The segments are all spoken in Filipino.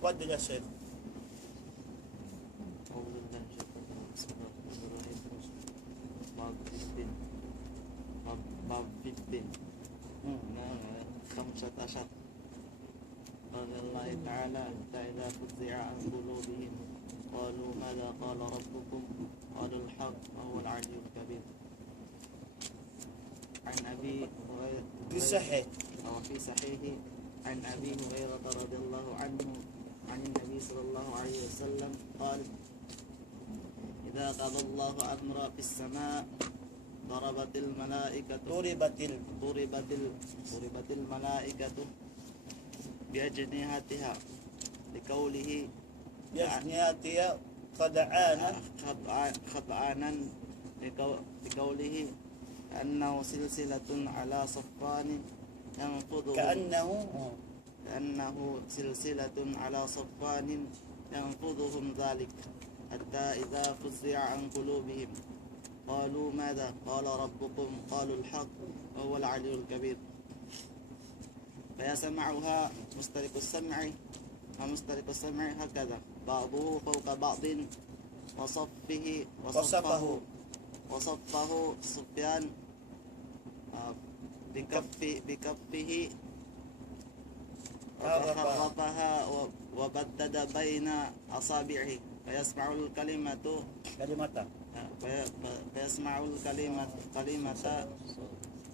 تفضل يا شيخ. أعوذ بالله من الشيطان الرجيم. بسم الله الرحمن الرحيم. باب 15 قال الله تعالى فإذا فزع عن قلوبهم قالوا ماذا قال ربكم قالوا الحق وهو العلي الكبير. عن أبي في صحيح في صحيح عن أبي هريرة رضي الله عنه عن النبي صلى الله عليه وسلم قال إذا قضى الله أمرا في السماء ضربت الملائكة بأجنحتها لقوله بأجنحتها خضعانا لقوله أنه سلسلة على صفان كأنه سلسلة على صفان ينفذهم ذلك حتى إذا فزع عن قلوبهم قالوا ماذا قال ربكم قالوا الحق وهو العلي الكبير. فيسمعها مسترق السمع ومسترق السمع هكذا بعضه فوق بعض وصفه سفيان بكفه وحرفها وبدد بين أصابعه فيسمع الكلمة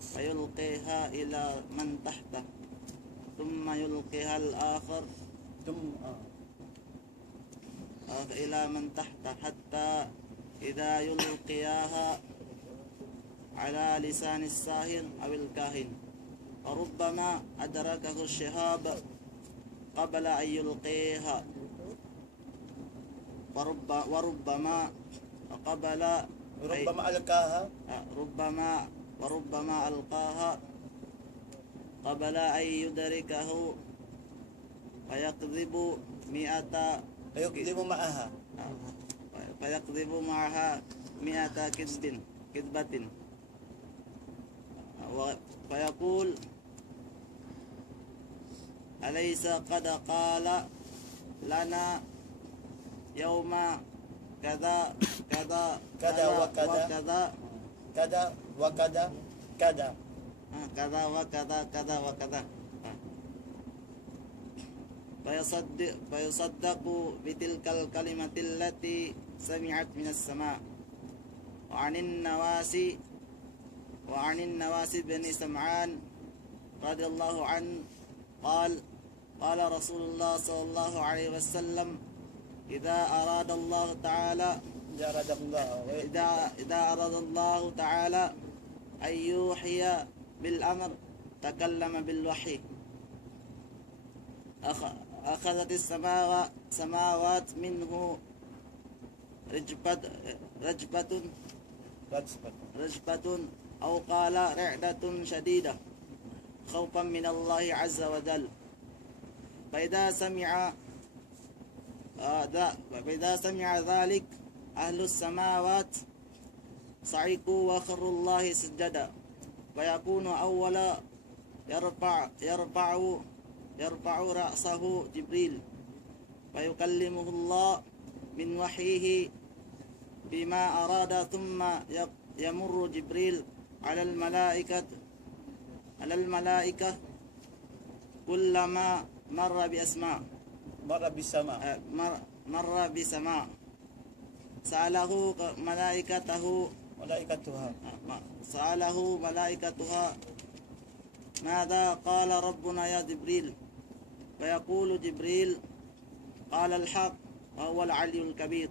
فيلقيها إلى من تحته ثم يلقيها الآخر إلى من تحته حتى إذا يلقياها على لسان الساهر أو الكاهن وربما أدركه الشهاب قبل أن يلقيها وربما ألقاها قبل أن يدركه فيكذب معها 100 كذبة فيقول أليس قد قال لنا يوم كذا وكذا فيصدق بتلك الكلمة التي سمعت من السماء. وعن النواس بن سمعان رضي الله عنه قال رسول الله صلى الله عليه وسلم إذا أراد الله تعالى أن يوحي بالأمر تكلم بالوحي أخذت السماوات منه رجبة أو قال رعدة شديدة خوفا من الله عز وجل. فإذا سمع ذلك أهل السماوات صعقوا وخروا الله سجدا ويكون أول يرفع رأسه جبريل فيكلمه الله من وحيه بما أراد ثم يمر جبريل على الملائكة كلما مر بسماء سأله ملائكتها ماذا قال ربنا يا جبريل فيقول جبريل قال الحق وهو العلي الكبير.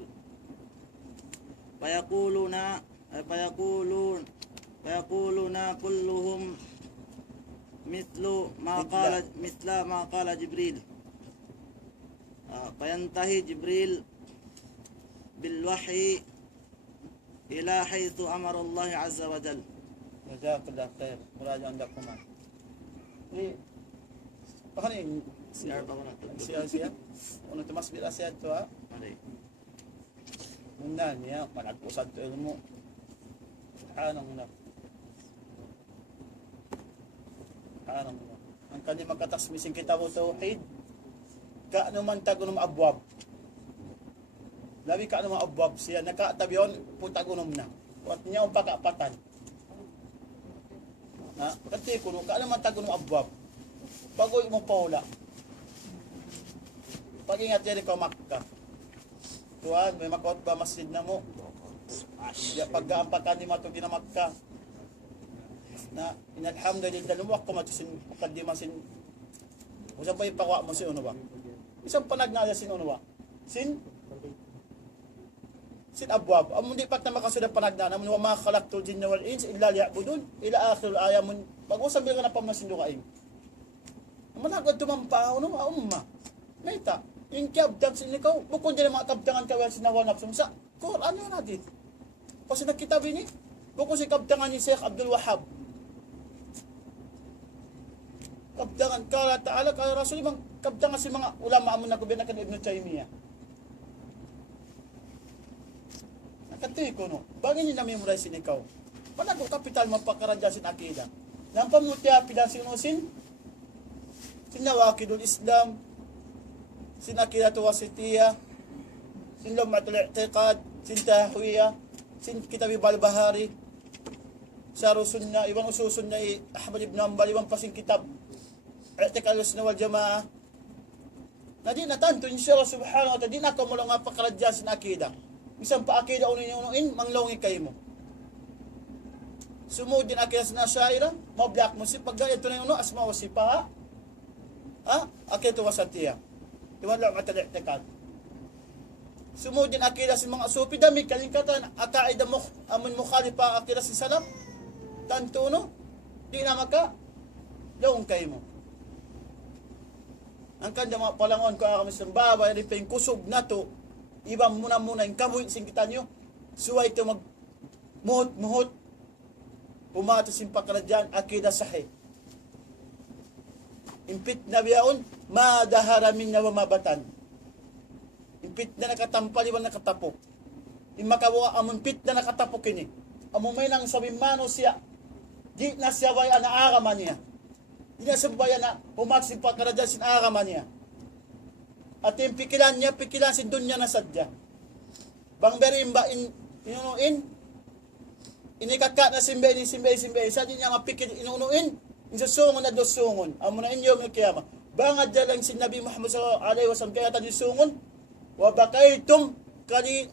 فيقولون كلهم مثل ما قال جبريل. فينتهي جبريل بالوحي إلى حيث أمر الله عز وجل. جزاك الله خير. مراجع عندكما Pakani siya ono tumas bila siya to ha. Mundan niya managpusad to ilmu. Subhanallah. Ang kani magkatasmisin kita mo tauhid kaano man tagunom abwab. Labi kaano man abwab siya nakatabiyon putagunom na. Wat niya ang pakapatan. Na kati kuno kaano man tagunom abwab. Bagoy mo paula. Pag-ingat yan ikaw Makkah. Tuan, may makot ba masjid na mo? Ya pag-aampakan ni matugin na Makkah. Na inalhamdulillah lumuwak ko matusin mukaddimasin. Usa pa ipakwa mo si uno ba? Isang panagnaya sin uno ba? Sin abwab. Amo di pat na makasuda panagnana mo wa ma khalaqtul jinna wal ins illa liya'budun ila akhir al-aya mun pag-usab ka na pamasin do kaing. Managod tumampaw no umma. Naita in kabdang sin ikaw bukod din mga kabdangan kawal sinawanap sumsa. Quran na natin. Kasi nakita bini bukod si kabdangan ni Sheikh Abdul Wahhab. Kabdangan kala ta'ala kala Rasul ibang kabdangan si mga ulama mo na kubina kan Ibn Taymiyyah. Nakatuy ko no. Bangin niyo na memorize sin ikaw. Manago kapital mapakaradya sin akida. Nang pamutya pila sinusin sinawakidul Islam sin akidatu wasitiyah sin lumatul i'tiqad sin tahwiyah sin kitab al-Bahari Syarh Sunnah ibang ususun na Ahmad ibn Hanbal ibang pasing kitab i'tiqad al-sunnah wal jamaah na di na tanto inshallah subhanahu wa ta'ala di na ka mo lang pakaradya sin akida isang pa akida unin manglawng kay mo sumud din akida sin asyaira mablak mo si pagga ito na yung asma wa sifa akidah wasatiyah. Iwan lang at al-i'tiqad. Sumud din akidah sa mga sufi dami kalingkatan akaida mo amun mukhalifa akidah si salaf. Tanto no di na maka daong kay mo. Ang kanya mga palangon ko kami sa baba ri peng kusog nato iba muna yung kamoy sing kita nyo. Suway to mag muhot pumato sin pakaradyan akidah sahih. Impit na biyaon, madahara min na mabatan. Impit na nakatampal, iwan nakatapok. Imakawa amon pit na nakatapok ini. Amon may nang sabing mano siya. Di na siya baya na araman niya. Di na siya baya na pumaksin pa karadyan sin araman niya. At yung pikilan sin dunya na sadya. Bang berin ba inunuin? Inikaka na simbe. Sa di niya mapikil inunuin. Insusungon na dosungon. Amo na inyo ng kiyama. Bangad dalang si Nabi Muhammad sallallahu alaihi wasallam kaya tayo sungon. Wa bakaytum kali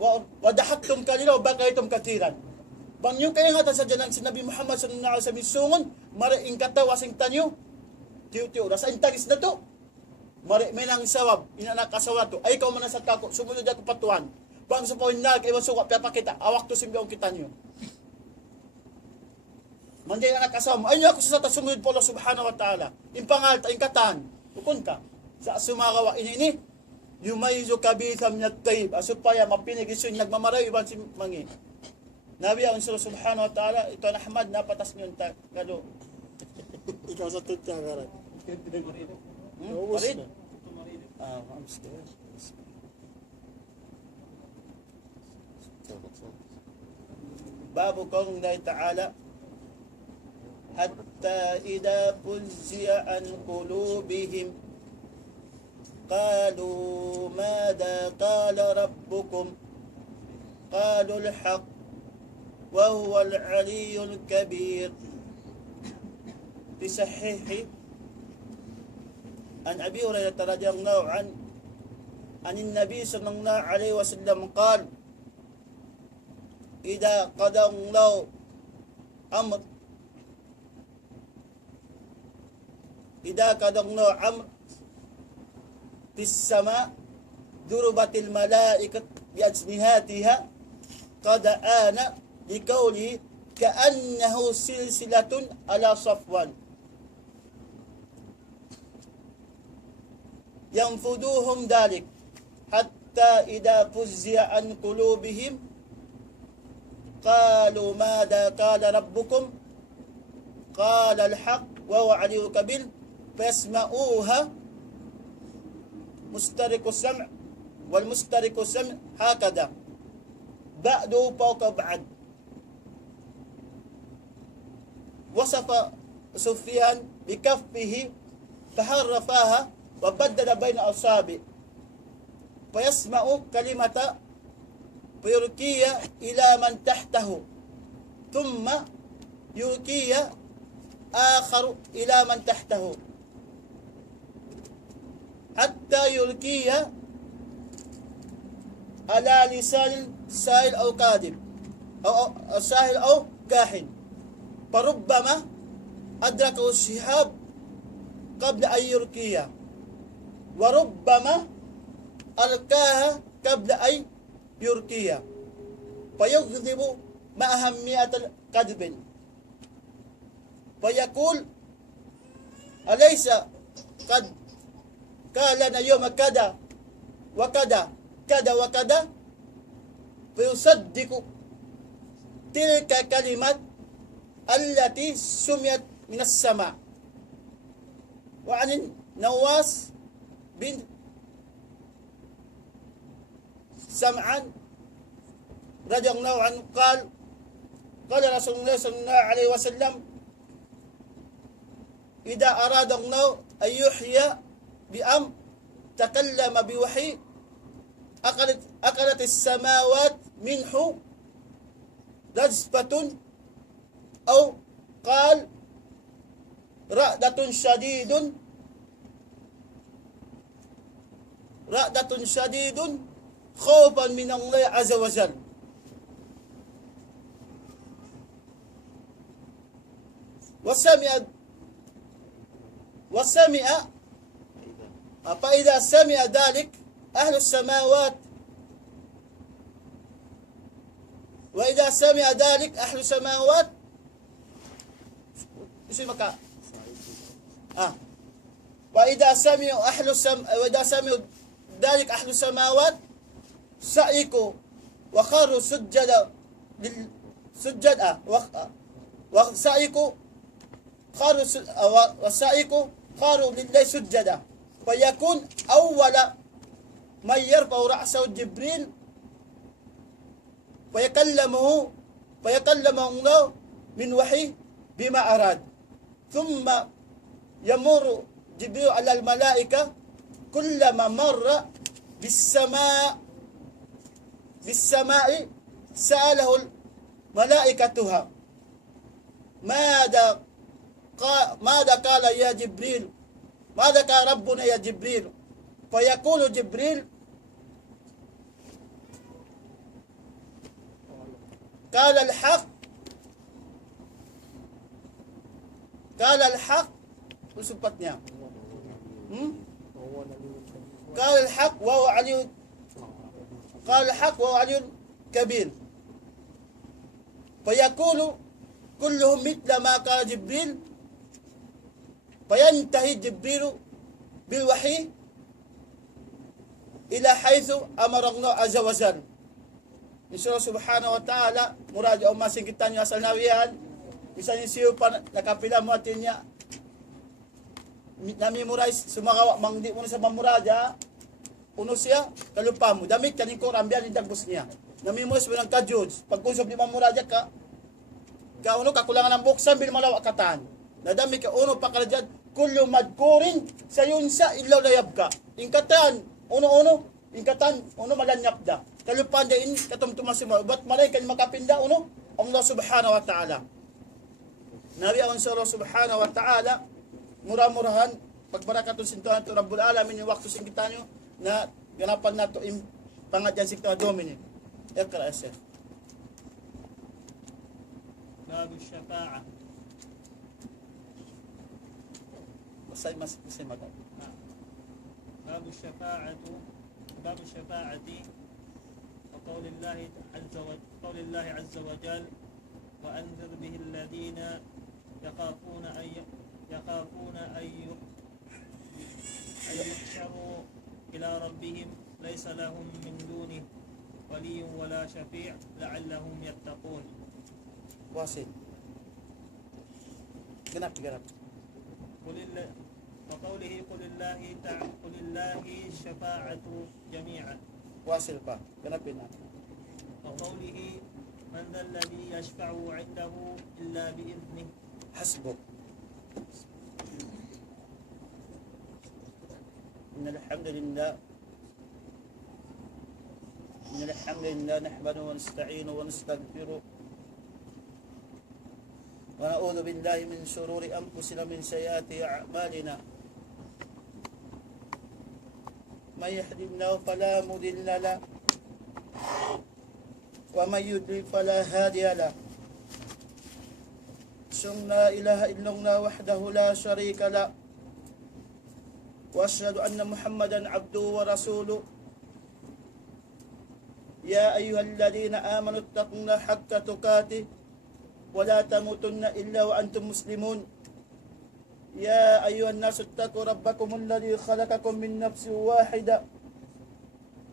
wa dahaktum kalila wa bakaytum katiran. Bang yung kaya nga sa dalang si Nabi Muhammad sallallahu alaihi wasallam sungon, maraing katawasing tanyo. Tiyo rasa intagis na to. Mari may nang sawab, inanak asawa to. Ay ikaw man sa tako, sumunod ako patuan. Bang sa pawin nag iwan suka papakita, awak to simbiong kita niyo. Manday na nakasama. Ay ako sa sumunod po Allah subhanahu wa ta'ala. Impangal ta ingkatan. Ukon ka. Sa sumagawa ini. Yumayizu kabitham minat tayyib. Supaya mapinig iso yung nagmamaray iban si mangi. Nabi ang subhanahu wa ta'ala. Ito na Ahmad napatas nyo ta. Galo. Ikaw sa tutya karat. Marid? Babu kong Allah ta'ala حتى إذا فزع عن قلوبهم قالوا ماذا قال ربكم قالوا الحق وهو العلي الكبير في صحيح عن أبي هريرة رضي الله عنه عن النبي صلى الله عليه وسلم قال إذا قضى الله أمر إذا قضى أمر في السماء ضربت الملائكة بأجنحتها قد آن لقوله كأنه سلسلة على صفوان ينفذوهم ذلك حتى إذا فزع عن قلوبهم قالوا ماذا قال ربكم قال الحق وهو علي كبير فيسمعوها مسترق السمع والمسترق السمع هكذا بعده فوق بعد. وصف سفيان بكفه فحرفاها وبدل بين أصابع فيسمع كلمة فيلقي إلى من تحته ثم يلقي آخر إلى من تحته حتى يلقي على لسان سائل أو كاذب أو ساهل أو كاحن فربما أدركه الشهاب قبل أن يلقيها وربما ألقاها قبل أن يلقيها فيكذب معها 100 كذب فيقول أليس قد قال لنا يوم كذا وكذا كذا وكذا فيصدق تلك كلمات التي سمعت من السماء. وعن النواس بن سمعان رضي الله عنه قال قال رسول الله صلى الله عليه وسلم إذا أراد الله أن يحيي بأمر تكلم بوحي أكلت السماوات منه رجفة أو قال رعدة شديد خوفا من الله عز وجل. وسمع فإذا سمع ذلك أهل السماوات وإذا سمع ذلك أهل السماوات وإذا سمعوا ذلك أهل السماوات سعيكوا وخروا سجدا وسعيكوا خروا لله سجدا فيكون أول من يرفع رأسه جبريل فيكلمه الله من وحي بما أراد ثم يمر جبريل على الملائكة كلما مر بالسماء سأله ملائكتها ماذا قال يا جبريل ماذا قال ربنا يا جبريل فيقول جبريل قال الحق وسبتني قال الحق وهو علي كبير فيقول كلهم مثل ما قال جبريل فينتهي جبريل بالوحي إلى حيث أمر الله عز وجل. Insya subhanahu wa ta'ala muraja o masing kita nyo asal nawiyan misalnya siyo pa nakapila mo atin niya na-memorize sumakawa mangdi mo sa mamuraja uno siya kalupa mo damit kaning ko rambian ni dagbos niya na-memorize mo ng ka-judge pagkunsob ni mamuraja ka uno kakulangan ng buksan bil malawa katan nadami ka uno pa kalajad kullu madkurin sa yunsa ilaw layab ka ingkatan uno malanyap da kalupan dain katumtuman si mo bat malay kan makapinda Allah subhanahu wa ta'ala nabi awan sa Allah subhanahu wa ta'ala murah-murahan pagbarakaton sintuhan to Rabbul Alamin yung waktu sing kita nyo na ganapan nato im pangadyan sing kita domini ikra asir باب الشفاعة masay magay باب الشفاعة وقول الله عز وجل وأنذر به الذين يخافون أن يحشروا إلى ربهم ليس لهم من دونه ولي ولا شفيع لعلهم يتقون. واصل genap وقوله قل الله الشفاعة جميعا. واصل pa genap na وقوله من ذا الذي يشفع عنده إلا بإذنه. حسبك إن الحمد لله نحمده ونستعينه ونستغفره ونعوذ بالله من شرور أنفسنا من سيئات أعمالنا من يهد الله فلا مضل له ومن يضلل فلا هادي له أشهد أن لا إله إلا الله وحده لا شريك له وأشهد أن محمدا عبده ورسوله يا أيها الذين آمنوا اتقوا الله حق تقاته ولا تموتن إلا وأنتم مسلمون يا أيها الناس اتقوا ربكم الذي خلقكم من نفس واحدة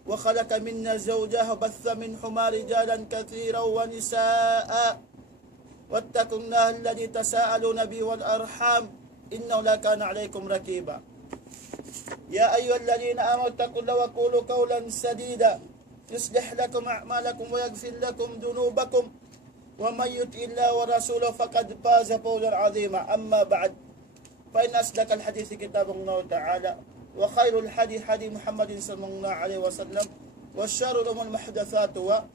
وخلق منا زوجها وبث منهما رجالا كثيرا ونساء واتقوا الله الذي تساءلون به والأرحام إنه لا كان عليكم رقيبا يا أيها الذين آمنوا اتقوا الله وقولوا قولا سديدا يصلح لكم أعمالكم ويغفر لكم ذنوبكم ومن يطع الله ورسوله فقد فاز فوزا عظيما أما بعد فإن أصدق الحديث كتاب الله تعالى وخير الحديث حديث محمد صلى الله عليه وسلم والشر الأمور محدثاتها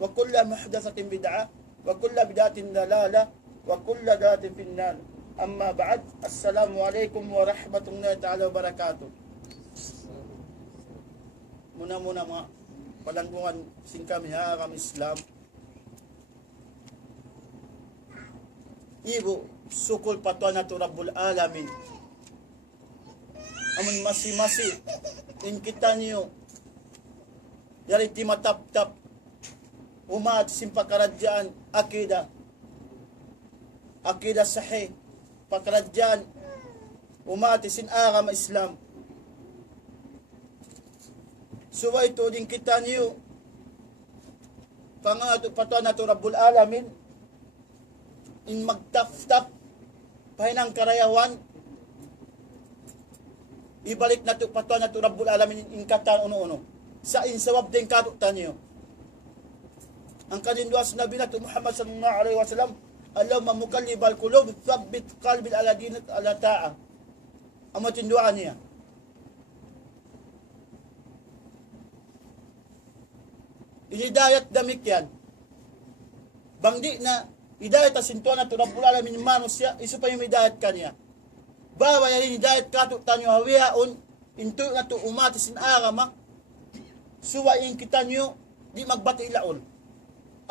وكل محدثة بدعة وكل بدعة ضلالة وكل ضلالة في النار أما بعد السلام عليكم ورحمة الله تعالى وبركاته. Muna mga palanggungan sing kami kami Islam. Ibu sukul patwa na to Rabbul Alamin. Amun masi-masi in kita niyo dari timatap-tap umat simpakaradyaan akida sahih pakaradyaan umat sin agama Islam. Suwa ito din kita niyo pangato patwa na to Rabbul Alamin in magtap-tap pahinang karayawan ibalik na to patwa na to Rabbul Alamin in katan uno-uno sa insawab din kato tanyo ang kanindwas Nabi na to Muhammad sallallahu alaihi wasallam Allahumma mukallibal qulub thabbit qalbi ala dinik ala ta'a amatin doa niya inidayat damik yan bangdi na hidayat asintuan na to Rabbul Alamin manusya isu pa yung hidayat kanya bawa yan hidayat kato tanyo hawihaon into na to umati sin agama suwain kita nyo di magbati ilaon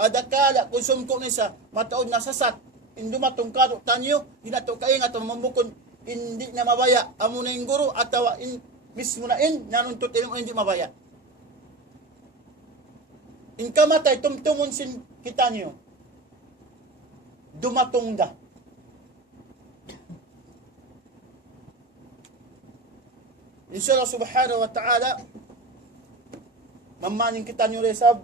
adakala kung sumko nisa mataod na sasat indumatong kato tanyo di na to kaingat mamukon hindi na mabaya amo na yung guru atawa in mismo na in nanuntot yung hindi mabaya in kamatay tumtumon sin kita nyo dumatong da inshallah subhanahu wa ta'ala mamaning kita nyo resab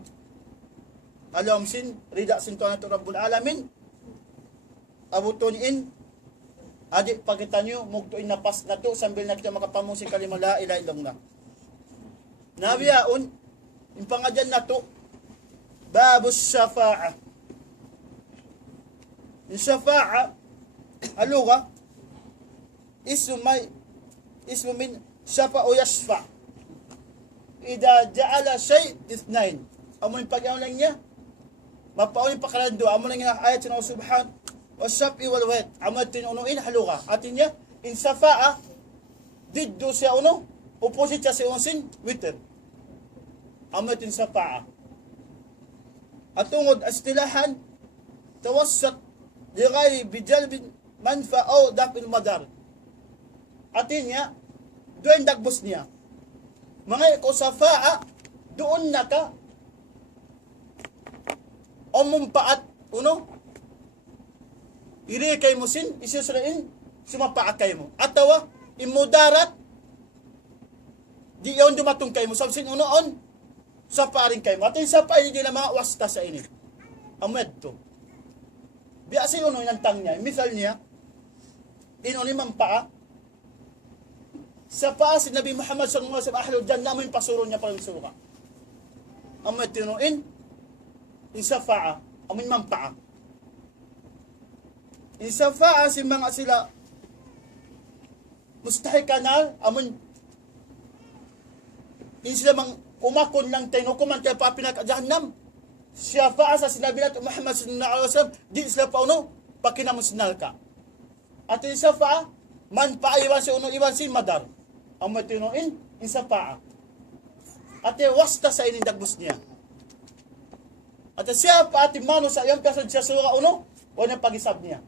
alam sin rida sin to na to Rabbul Alamin abuton in adik pagkita nyo mugtuin na pas na to sambil na kita makapamusin kalima la ilaha illallah nabiyaon yung pangadyan na to babus syafa'a yung syafa'a aluga ismu min syafa o yasfa ida ja'ala shay ithnain amo yung pag-aon lang niya mapaon yung pakalando amo lang yung ayat na subhan wa syafi wal wet amo tinunuin haluga atin niya in safa'a diddo siya uno opposite siya si unsin witer amo tin safa'a at tungod istilahan tawassat li ghayri bijalbin manfa o daf'il madar atin niya doon dagbos niya mga ko safa'a doon na ka o mumpaat uno iri kay mo sin isusrain sumapaat kay mo atawa imudarat di yon dumatong kay mo sabsin uno on sa paring kay mo atin sa pa hindi na mga wasta sa ini amed to biasa yun ang tang niya misal niya inulimang paa sa paa si Nabi Muhammad sallallahu alaihi wasallam ahlul jannah mo yung pasuro niya parang suka amed tinuin insafa'a amin mampa'a insafa'a si mga sila mustahil kanal amin in sila mang umakon ng tinukuman kaya pa pinaka-jahannam. Siya pa sa sinabi natin Muhammad sallallahu alaihi wasallam, di sila pa pakinamusinal ka. At isa pa, man pa iwan si iwan si madar. Ang matinuin, isa pa. At wasta sa inindagbus niya. At siya pa at mano sa iyang kasad siya sura wala pag-isab niya.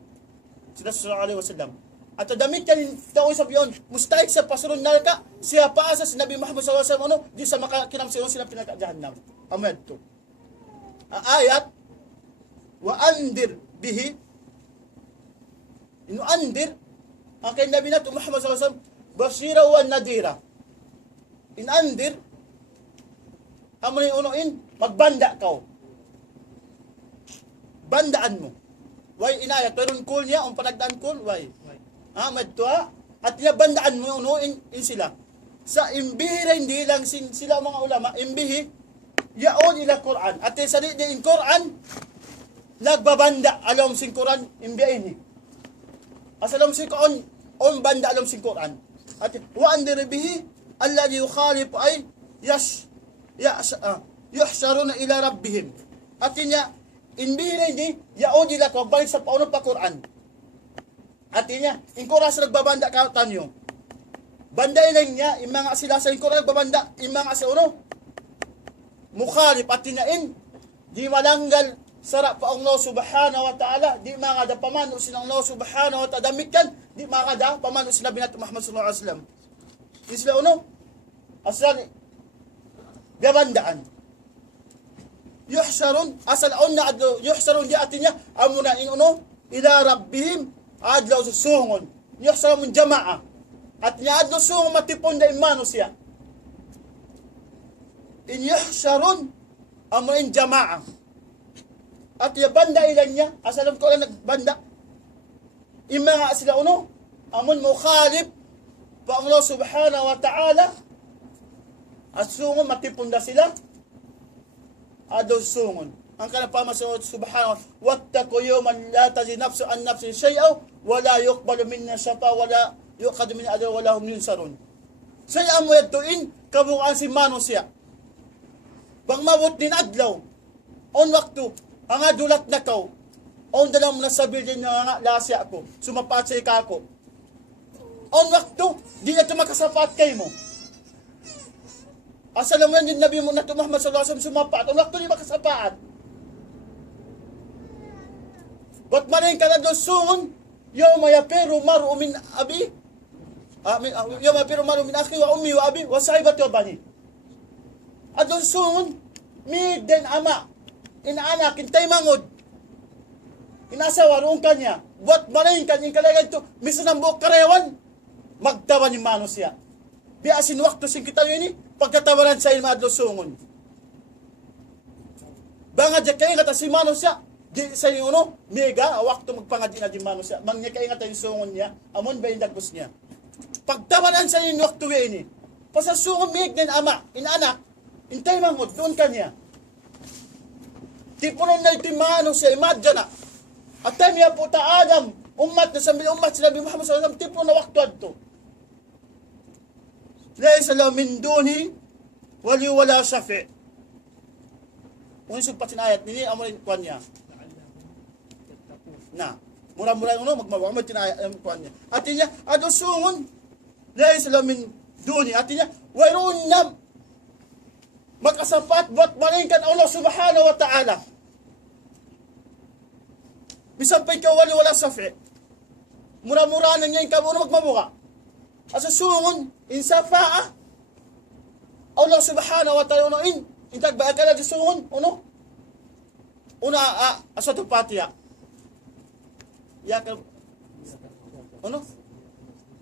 Sila sallallahu alaihi wasallam. At damit yan tao sa biyon, mustahik sa pasurun nalka, siya pa sa sinabi Muhammad sallallahu alaihi wasallam di sa makakinamsiyon sila pinaka-jahannam. Amen to. Ayat wa andir bihi inu andir ang kay nabi nato Muhammad sallallahu alaihi wasallam basira wa nadira. In andir amo ni unuin magbanda ka. Bandaan mo. Way inayat pero cool niya ang panagdaan cool way. Ahmed to at bandaan mo unuin in sila. Sa imbihira hindi lang sila mga ulama imbihi yaon ila Quran. At sa di in Quran nagbabanda alam sing Quran imbihin ni. Asalam sing on banda alam sing Quran. At wa andir bihi alladhi yukhalif ay yuhsharuna ila rabbihim. At niya inbihin ni yaon ila ko balik sa pauno pa Quran. At niya in Quran sa nagbabanda ka tanyo. Banda ilang niya imanga sila sa in Quran nagbabanda imanga sa mukhalif at tinain di malanggal sarap pa Allah subhanahu wa ta'ala di mga da pamano silang Allah subhanahu wa ta'ala damikan di mga da pamano sila binat Muhammad sallallahu alaihi wasallam isla asal gabandaan yuhsharun asal unna adlo yuhsharun di atinya amuna in ila rabbihim adlaw susungon yuhsharun jama'a at niya adlo sungon matipon da imano siya in yuhsharun amuin jama'a at banda ilan niya asalam ko lang nagbanda imanga sila amun mukhalif pa Allah subhanahu wa ta'ala at sungon matipunda sila ado sungon ang kanapama sa subhanahu wattaqu yawman la tazi nafsu an nafsin shay'aw wala yuqbalu minna shafa wala yuqadu min adwa wala hum yunsarun saya mo yatuin kabukan si mano siya bang mabot din adlaw on waktu ang adulat na kaw on dalam nasabil din nga lasya ko sumapat sa ikako on waktu di na makasapat kay mo asalam mo yung nabi mo na Muhammad sallallahu alaihi wasallam sumapat on waktu di makasapat ba't maring ka na doon sungon yawma yapiru maru min abi yawma yapiru maru min akhi wa ummi wa abi wa sahibati wa bani adon sungon mi den ama inaanak intay mangod inasawa roong kanya buat marahin kanyang kalagay to misa ng buok karewan magtawan yung mano siya biasin wakto sing kita yun pagkatawaran sa ilma adlo sungon banga dya kayo kata si mano siya di sa yung mega wakto magpangadi na di mano siya mangnya kayo kata yung sungon niya amon ba yung dagbos niya pagtawaran sa yung wakto yun pasasungon mig den ama inaanak intay mangod doon kanya. Tipunon na itimano siya, imadya na. At tayo niya po ta Adam, umat na sabi umat sinabi Muhammad sallallahu alaihi wasallam, tipunon na waktuad to. Laysa lahu min duni wali wala syafi'. Kung isang patinayat, nini amurin kuwan niya. Na, mura-mura magmawamad tinayat ang kuwan niya. At niya, adosungon, laysa lahu min duni. At niya, wayroon na makasapat buat malingkan Allah subhanahu wa ta'ala. Bisampay ka wala safi. Mura-mura na niya yung kaburo magmamuka. Asa sungon, insafa'a. Allah subhanahu wa ta'ala intag ba ka na di sungon? Asa to patiya. Yakal.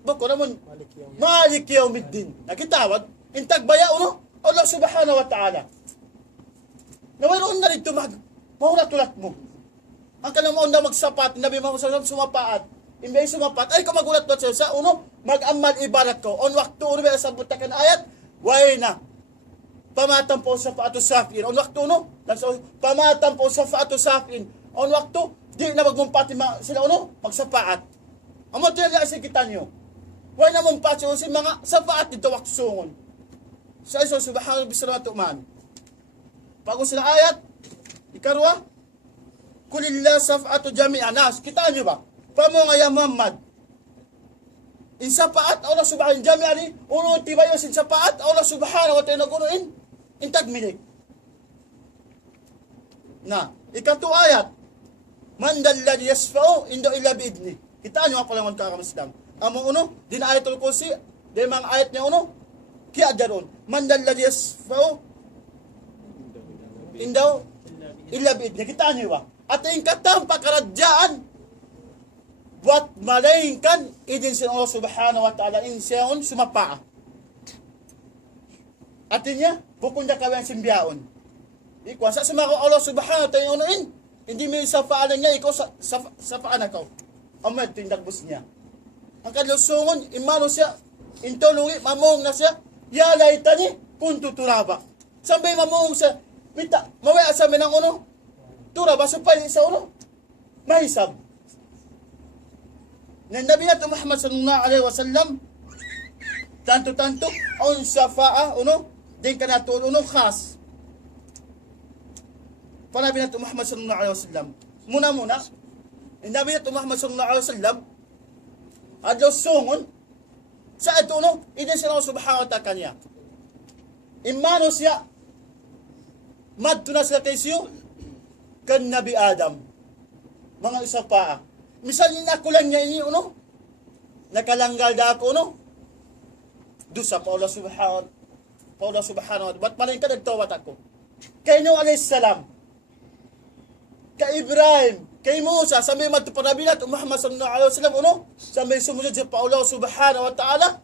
Bako naman, Malik Yawmiddin. Nakitawag, intag baya Allah subhanahu wa ta'ala. Nawayroon na rito mahulat-ulat mo. Ang kalamoon na magsapat, Nabi Muhammad sallallahu alaihi wasallam sumapat. Imbay sumapat, ay kamagulat-ulat siya. Sa mag-amal ibarat ko. On waktu, ba sa butakan ayat, way na. Pamatampo sa fa'atu safin. On waktu, pamatampo sa fa'atu safin. On waktu, di na magmumpati sila, magsapaat. Amo talaga sa kita nyo. Way na mumpati si mga sapaat dito waktu sungon. Sa iso subhanahu bisalatu man. Bago sila ayat, ikarwa, kulillah saf'atu jami'an nas. Kita nyo ba? Pamo nga ya Muhammad. Insa paat Allah subhanahu jami'an ni uno tibayo sin sa paat Allah subhanahu wa ta'ala kunuin intag minik. Na, ikatu ayat, man dalladhi yasfa'u indo illa biidni. Kita nyo ako lang kakamasdam. Amo uno, din ayatul kursi, din mga ayat niya uno, kaya daron, man dalladhi yasfa'u indaw illa biidni. Kita nyo ba? At yung katang pakaradyaan, buat malaingkan, idin sin Allah subhanahu wa ta'ala, insiyaon sumapaa. At niya, bukong na kawang simbiyaon. Ikaw, sa sumako Allah subhanahu wa ta'ala, unuin, hindi may sa paanan niya, ikaw sa paanan ko. Amad, tindagbos niya. Ang kalusungon, imano siya, intulungi, mamong na siya, yalay tani, kung tuturaba. Sambay mamong siya, mita, mawaya sa minang uno, turaba, supay sa uno, mahisab. Ng Nabi natin Muhammad sallallahu alaihi wasallam, tanto-tanto, on safa'a, uno, din ka natin, uno, khas. Panabi natin Muhammad sallallahu alaihi wasallam, muna, ng Nabi natin Muhammad sallallahu alaihi wasallam, adlaw sungon, sa ito, uno, idin sila subhanahu wa ta'ala kanya. Imano siya, madto na sila kay siyo, kan Nabi Adam, mga isa pa. Misal ni nakulan niya ini, uno, nakalanggal da ako, uno, dusa pa Allah subhanahu wa ta'ala, ba't maling ka nagtawat ako? Kay Nuh alayhis salam, kay Ibrahim, kay Musa, sa may matupanabilat, Muhammad sallallahu alaihi wasallam, uno, sa may sumunod sa pa Allah subhanahu wa ta'ala,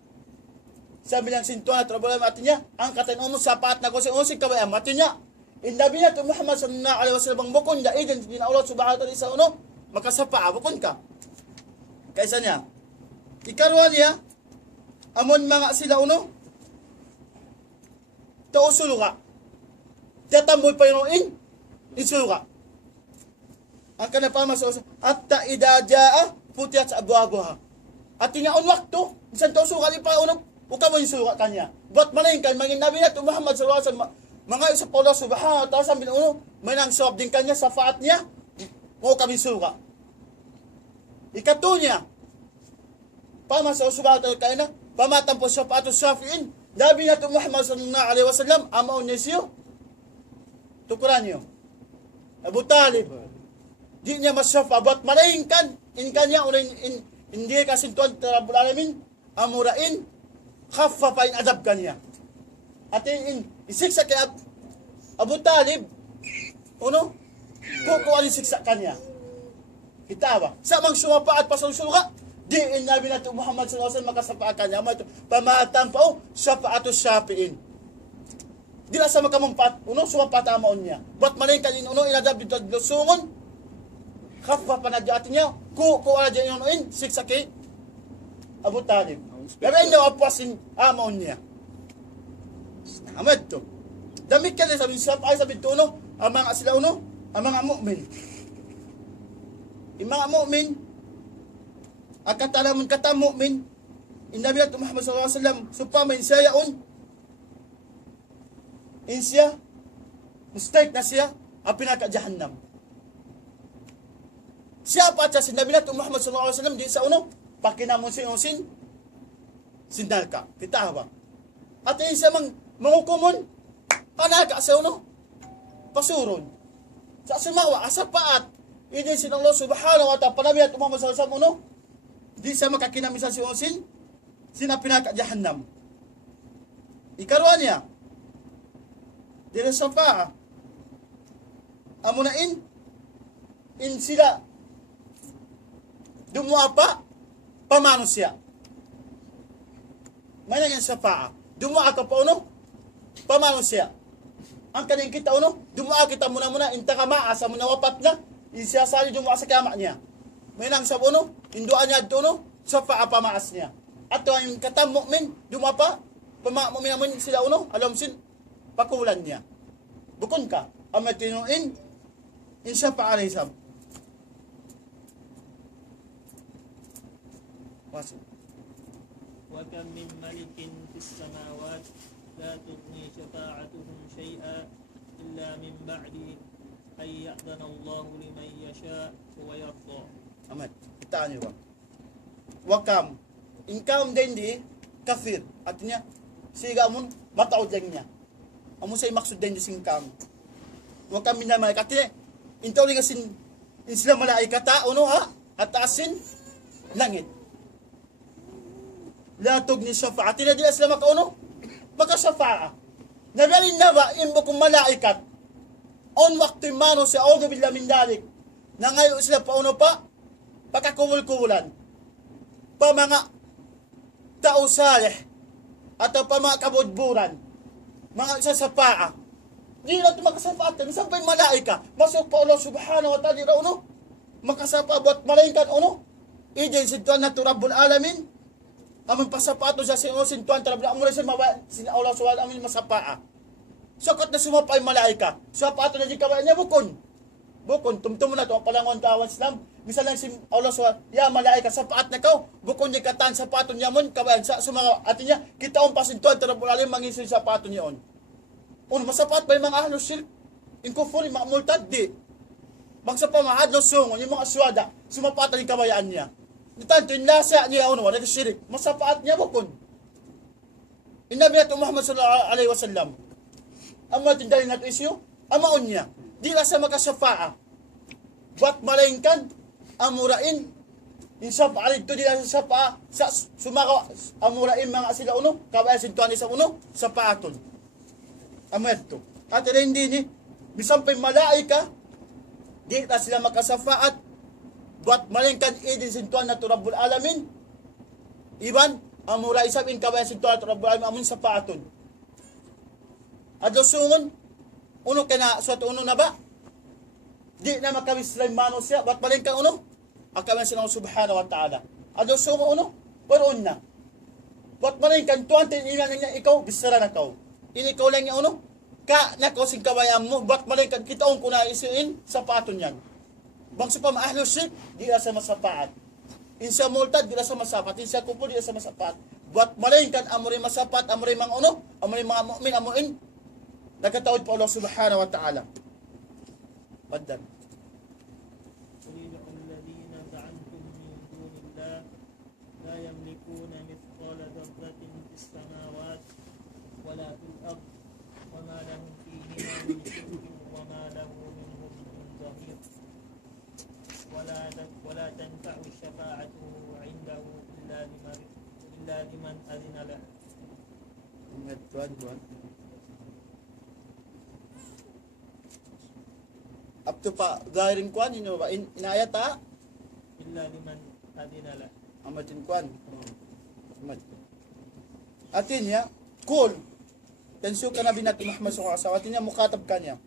sabi lang sintuan at rabulam atin niya, ang katin uno sapat na ko si unsing kaway ang atin niya. Inabi niya Muhammad sallallahu alaihi wasallam ang bukon da idin din Allah subhanahu wa ta'ala sa uno, makasapa bukon ka. Kaysa niya, ikarwa niya, amon mga sila uno, tausulo ka. Tatamboy pa yun insulo ka. Ang kanapama sa uso, at taidadyaa, putiyat sa abuha-abuha. At tinaon wakto, isang tausulo ka pa uno, uka mo yung suka kanya. Ba't malayin ka, mangin nabi na Muhammad sallallahu alaihi wasallam, mga isa pa Allah subhanahu wa ta'ala, sabi na uno, may nang sawab din kanya sa faat niya, o kami suka. Ikato niya, pama sa subhanahu wa ta'ala kaya na, pamatampo sa paatos syafi'in, nabi na Muhammad sallallahu alaihi wasallam, amaon niya siyo, tukuran niyo, Abu Talib, di niya masyafa, ba't malayin kan, in kanya, hindi kasintuan, Rabbul Alamin, amurain, khaffafain adab kanya. At isiksa kay Abu Talib, uno, kukuha ni siksa kanya. Kita ba? Sa mang sumapa at pasulsuka, di inabi na ito Muhammad sallallahu alaihi wasallam makasapa kanya. Pamatan pa o, sapaatos syapiin. Di na sa makamumpat, uno, sumapa tamaon niya. Ba't maling kanin, uno, inadab dito lusungon, khaffa na dyan niya, kukuha na dyan unuin, siksa kay Abu Talib. Pero hindi apasin amaon niya. Amad to. Damit ka na sabi to, uno, ang mga sila uno, ang mga mu'min. Yung mga mu'min, ang katalaman kata mu'min, inabi natin Muhammad sallallahu alaihi wasallam, supamin siya yaon, in siya, mustahik na siya, ang pinaka-jahannam. Siya pa siya, sinabi natin Muhammad sallallahu alaihi wasallam, di sa uno, pakinamon sin sindalka, kita ba? At yung isa mangukumon, panaka sa uno, pasuron. Sa sumawa, asa paat, hindi sin Allah subhanahu wa ta'ala, panabi at Muhammad sallallahu alaihi wasallam, uno, di sa makakinamisan si Onsin, sina pinaka-jahannam. Ikarwa niya, di na sa paa, amunain, in sila, dumuwa pa, pamano siya. May nangyang sa paa. Dumuha ka pa uno, pamano siya. Ang kaning kita uno, dumuha kita muna, inta ka maasa mo na wapat na, siya sali dumuha sa kama niya. May nang sa uno, induan niya ito uno, sa paa pamaas niya. At yung katam mu'min, dumuha pa, mu'min naman sila uno, alam sin, pakulan niya. Bukon ka, ang matinuin, insya paarisam. Pasok. وكم من ملك في السماوات لا تغني شفاعتهم شيئا إلا من بعد أن يأذن الله لمن يشاء ويرضى. Amat, kitaan niyo ba? Wakam, income din di, kafir. Artinya, siga amun, mataod lang niya. Amun say maksud din di singkam. Wakam minamay, artinya, intaw li kasin, sila malaikata, uno ha? At asin, langit. La tugni syafa'a. Artinya, di sila makauno, makasyafa'a. Nabalin na ba, imbo kong malaikat, on waktu mano sa audu billah min dalik, na ngayon sila pauno pa, pagkakuwul-kuwulan, pa mga tao salih, atau pa mga kabudburan, mga sasapaa, di na ito makasapaatan, sampay malaika, masuk pa Allah subhanahu wa ta'ala, uno, makasapa buat malaikat, uno, ijay sintuan na to Rabbul Alamin, aming pasapato sa sintuan to Rabbul Alamin, sin Allah subhanahu wa ta'ala, masapaa. Sakat na sumapay malaika, sapato na di kawayan niya, bukon, tumtumo na ito, ang palangon kawan Islam, misal lang si Allah SWT, ya malaika, sapaat na kau, bukon niya katan, sapato niya mon, kawayan, sa mga atin niya, kita ang pasintuan, tarabul alim, mangisin sapato niya on. Masapat ba yung mga ahlos shirk? Yung kufur, yung mga multad, di. Bangsa pa mga ahlos sungon, yung mga aswada, sumapatan yung kabayaan niya. Nitanto, yung lasa niya, wala ka shirik, masapaat niya, bukon. Inabi natin Muhammad sallallahu alaihi wasallam, ang mga tindahin natin isyo, amaon niya, di lang sa makasafa'a. Buat malaingkan, amurain, yung sapa'a ito, di lang sa sapa'a, sa sumaka, amurain mga sila uno, kabaya sintuan sa uno, sa paatol. Amet to. At hindi ni, bisampay malaika, di lang sila makasafa'at, buat malaingkan, idin sintuan na to Rabbul Alamin, iban, amura isabin kabaya sintuan na to Rabbul Alamin, amun sa paatol. At lusungon, uno kena suatu uno na ba? Di na makawis lang mano siya. Ba't maling kang uno? Akaman siya ng subhanahu wa ta'ala. Ado sumo uno? Waroon na. Ba't maling kang tuwan, tinilan niya ikaw, bisara na kau. Ini kau lang niya uno? Ka na kau sing kabayaan mo. Ba't maling kang kitaon ko na isuin sa paton yan. Bangsa pa maahlo shirk, di na sa masapaat. Insa multad, di na sa masapat. Insa kupul, di na sa masapat. Ba't maling kang amurin masapat, amurin mga uno, amurin mga mu'min, amurin. Nagkatawad po Allah subhanahu wa ta'ala. Paddan. قل ادعوا الذين زعمتم من دون الله لا يملكون مثقال ذرة في السماوات ولا في الأرض وما لهم فيهما من شرك وما له منهم من ظهير ولا تنفع الشفاعة عنده إلا لمن أذن له. Ingat tuan. Up to pa, gahirin kuan, inayat ha? إلا لمن أذن له. Amatin kuan. Amat. Atin ya, cool. Tensu ka nabi natin Muhammad sallallahu alaihi wasallam. Atin ya, mukatab ka niya.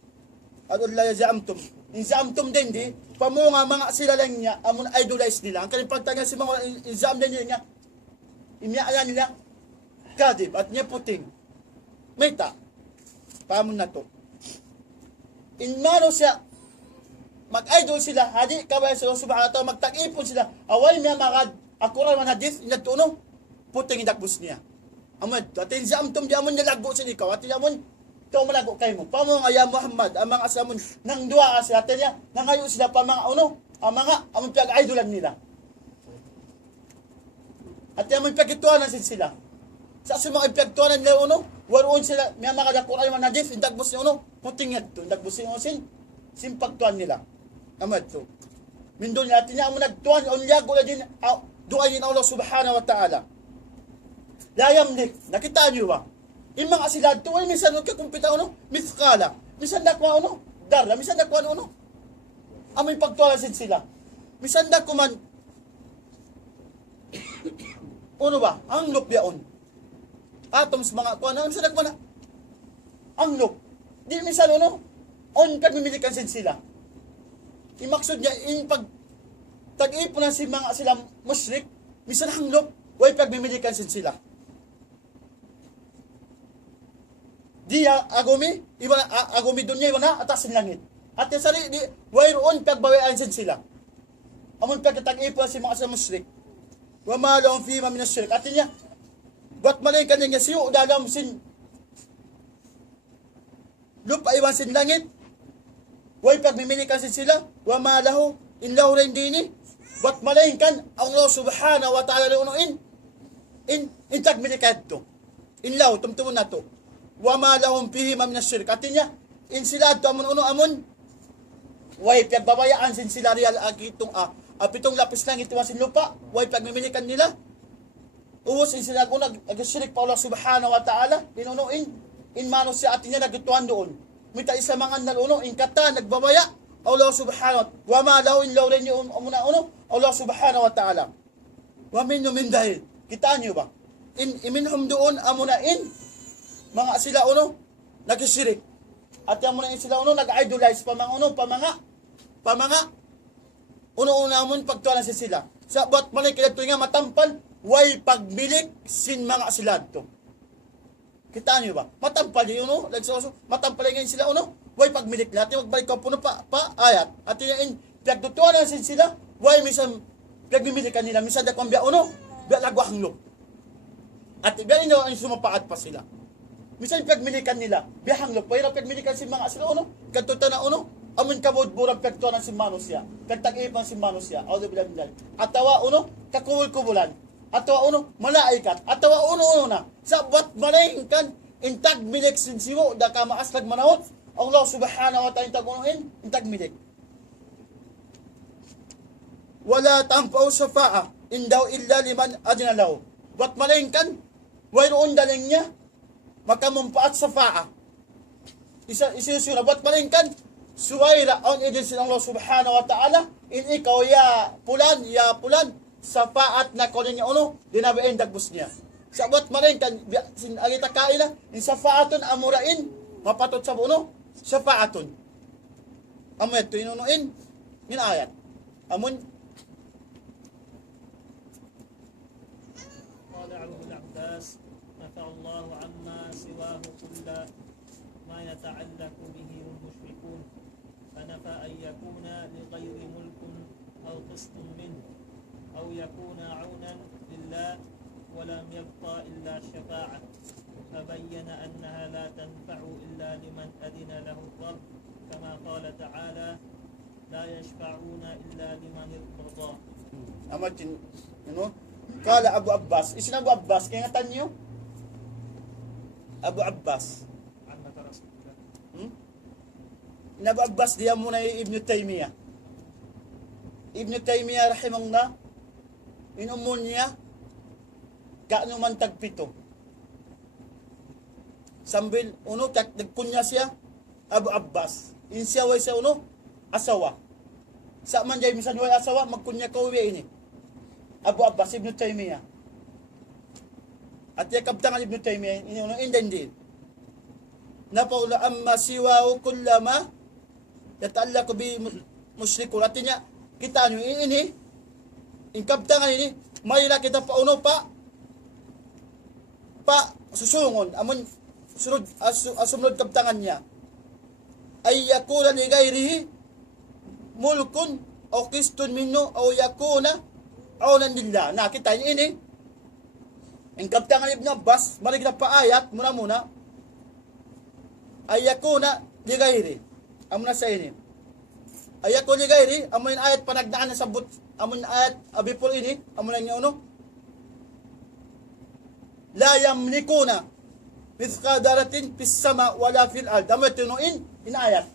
At Allah ya za'amtum. In za'amtum din di, pamunga mga sila lang niya, amun idolize nila. Ang kaling pagtagal si mga za'am din niya, imyaayan nila, kadib, at niya puting. Mayta. Pamun na to. In mano siya, mag-idol sila, hadi kabay sa subhanahu wa ta'ala, magtag-ipon sila, away niya makad, akuran man hadith, inagtuno, puting indakbus niya. Amad, atin sa amtom di amon nilagbo sa ikaw, atin amon, ikaw malago kayo mo. Pamong ayah Muhammad, ang mga asamon, nang dua kasi atin niya, nangayo sila pa mga ang mga, amon pag-idolan nila. Atin amon pag-ituanan sila. Sa sumang ipagtuanan nila waroon sila, may mga dakuran man hadith, indakbus niya puting yadto, indakbus niya simpagtuan nila. Amad to. Mindon natin niya mo nagtuan on yago na din doa ni Allah subhanahu wa ta'ala. La yamlik. Nakita niyo ba? Yung mga sila tuwa minsan ka kumpita mithqala. Minsan dakwa darla, minsan dakwa amoy pagtuan sila. Minsan dakwa man ba? Ang lop yaon. Atoms mga kuan, minsan dakwa na ang lop. Di minsan on kad mimilikan sila. Imaksud niya, in pag tag-ipon na si mga sila musyrik, misan hanglop, way pagmimilikan sila. Di agumi, agumi dunya, iba na, atas ng langit. At yung sari, way roon pagbawayan sila. Amon pagkatag-ipon na si mga sila musyrik. Wa malawang fima minasyrik. At niya, ba't malay ka niya siyo, dalam sin lupa iwan sin langit. Way pagmimilikan sin sila, wa malahu inlahu rin dini. Wat malainkan Allah subhanahu wa ta'ala unuin. In tagmilikat to. Inlaw tumtumun na to. Wa malahum fihi min asyirk. Artinya in sila to amon way pagbabayaan sin sila real agitong apitong lapis langit iwan sin lupa, way pagmimilikan nila. Uwas in sila kung nag-shirik pa Allah subhanahu wa ta'ala, inunuin, in manos siya atin niya nagituan doon. Mita isa mga naluno, in kata, nagbabaya, Allah subhanahu wa ta'ala, wa ma lahu in lawlan niyo umuna Allah subhanahu wa ta'ala. Wa minyo min dahil. Kitaan niyo ba? Iminhum doon, amunain, mga sila nag-shirik. At yung amunain sila nag-idolize, pamanga, uno-una amon pagtuanan si sila. Sa buat malay kaya nga matampal, way pagmilik sin mga silad to. Kita niyo ba? Matampal yun, matampal ngayon sila, way pagmilik lahat. Yung magbalik ka puno pa ayat. At yung pagdutuan sin sila, way minsan pagmimilikan nila, minsan na kumbya, biya lagwahang lo. At biya nyo ang sumapaat pa sila. Minsan pagmilikan nila, biya hanglop, way na pagmilikan sin mga sila, katuta na, amun kabod burang pagtuan si Manusya, pagtag-ipang si Manusya, atawa, kakubul-kubulan, atawa, malaikat, atawa, na, sa buat malaingkan, intag milik sinsiwo, da ka maaslag manahot, Allah subhanahu wa ta'ala intag milik. Wala tampaw safa'a, indaw illa liman adinalaw. Buat malaingkan, wayroon daling niya, makamumpaat safa'a. Isusura, buat malaingkan, suwaira on idin sin Allah subhanahu wa ta'ala in ikaw ya pulan safaat na ko niya dinabain dagbus niya sabot marin kan sin agita kaila in safaatun amurain mapatot sa safaatun amet to inunuin min ayat amun قال عبد العباس نفى الله عما سواه كل ما يتعلق به المشركون فنفى أن يكون لغير ملك أو قسط منه أو يكون عونا لله ولم يبقى إلا الشفاعة فبين أنها لا تنفع إلا لمن أذن له الرب كما قال تعالى لا يشفعون إلا لمن ارتضى. amatin kala Abu Abbas isin Abu Abbas kaya ngatan niyo Abu Abbas عمة رسول الله. Abu Abbas dia muna Ibn Taymiyyah. Ibn Taymiyyah rahimahullah inumun niya kaano man tagpito. Sambil nagpunya siya Abu Abbas. Insya way siya asawa. Sa man jay misan way asawa magkunya ka uwi ini. Abu Abbas Ibn Taymiyyah. At yakabtangan Ibn Taymiyyah indindi. Napaula amma siwahu kullama yata'allaqu bi musyrikun. Artinya kita ini ingkabtangan ini mayroon kita pa susungon amon sunod kabtangan niya ay yakuna li ghairihi mulkun o qistun minno o yakuna aunan lillah. Nah kita ini ingkabtangan Ibn Abbas mali kita pa ayat muna ay yakuna li ghairi amuna sa ini ayakun li ghairi amon ayat panagdaan na sabot amon ayat abipol ini amon niya la yamlikuna mithqa daratin fis sama wala fil ard amatunuin in ayat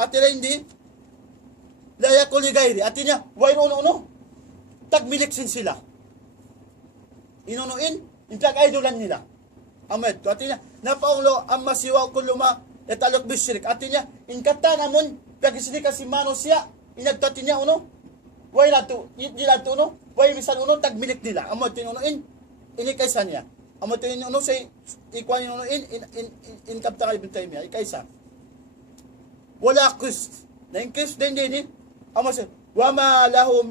atira hindi la yakun li ghairi atinya wayron tagmilik sin sila inunuin intag idolan nila amet atinya napaulo amma siwa kullu ma yataluk bisyirik artinya in kata namun pagisini kasi manusia inagtatinya way nato dilato way misan tagmilik nila amo tinunuin ini kaysa niya amo tinuno say ikwan in kapta Ibn Taymiyyah kaysa wala qist na in qist din amo say wama lahum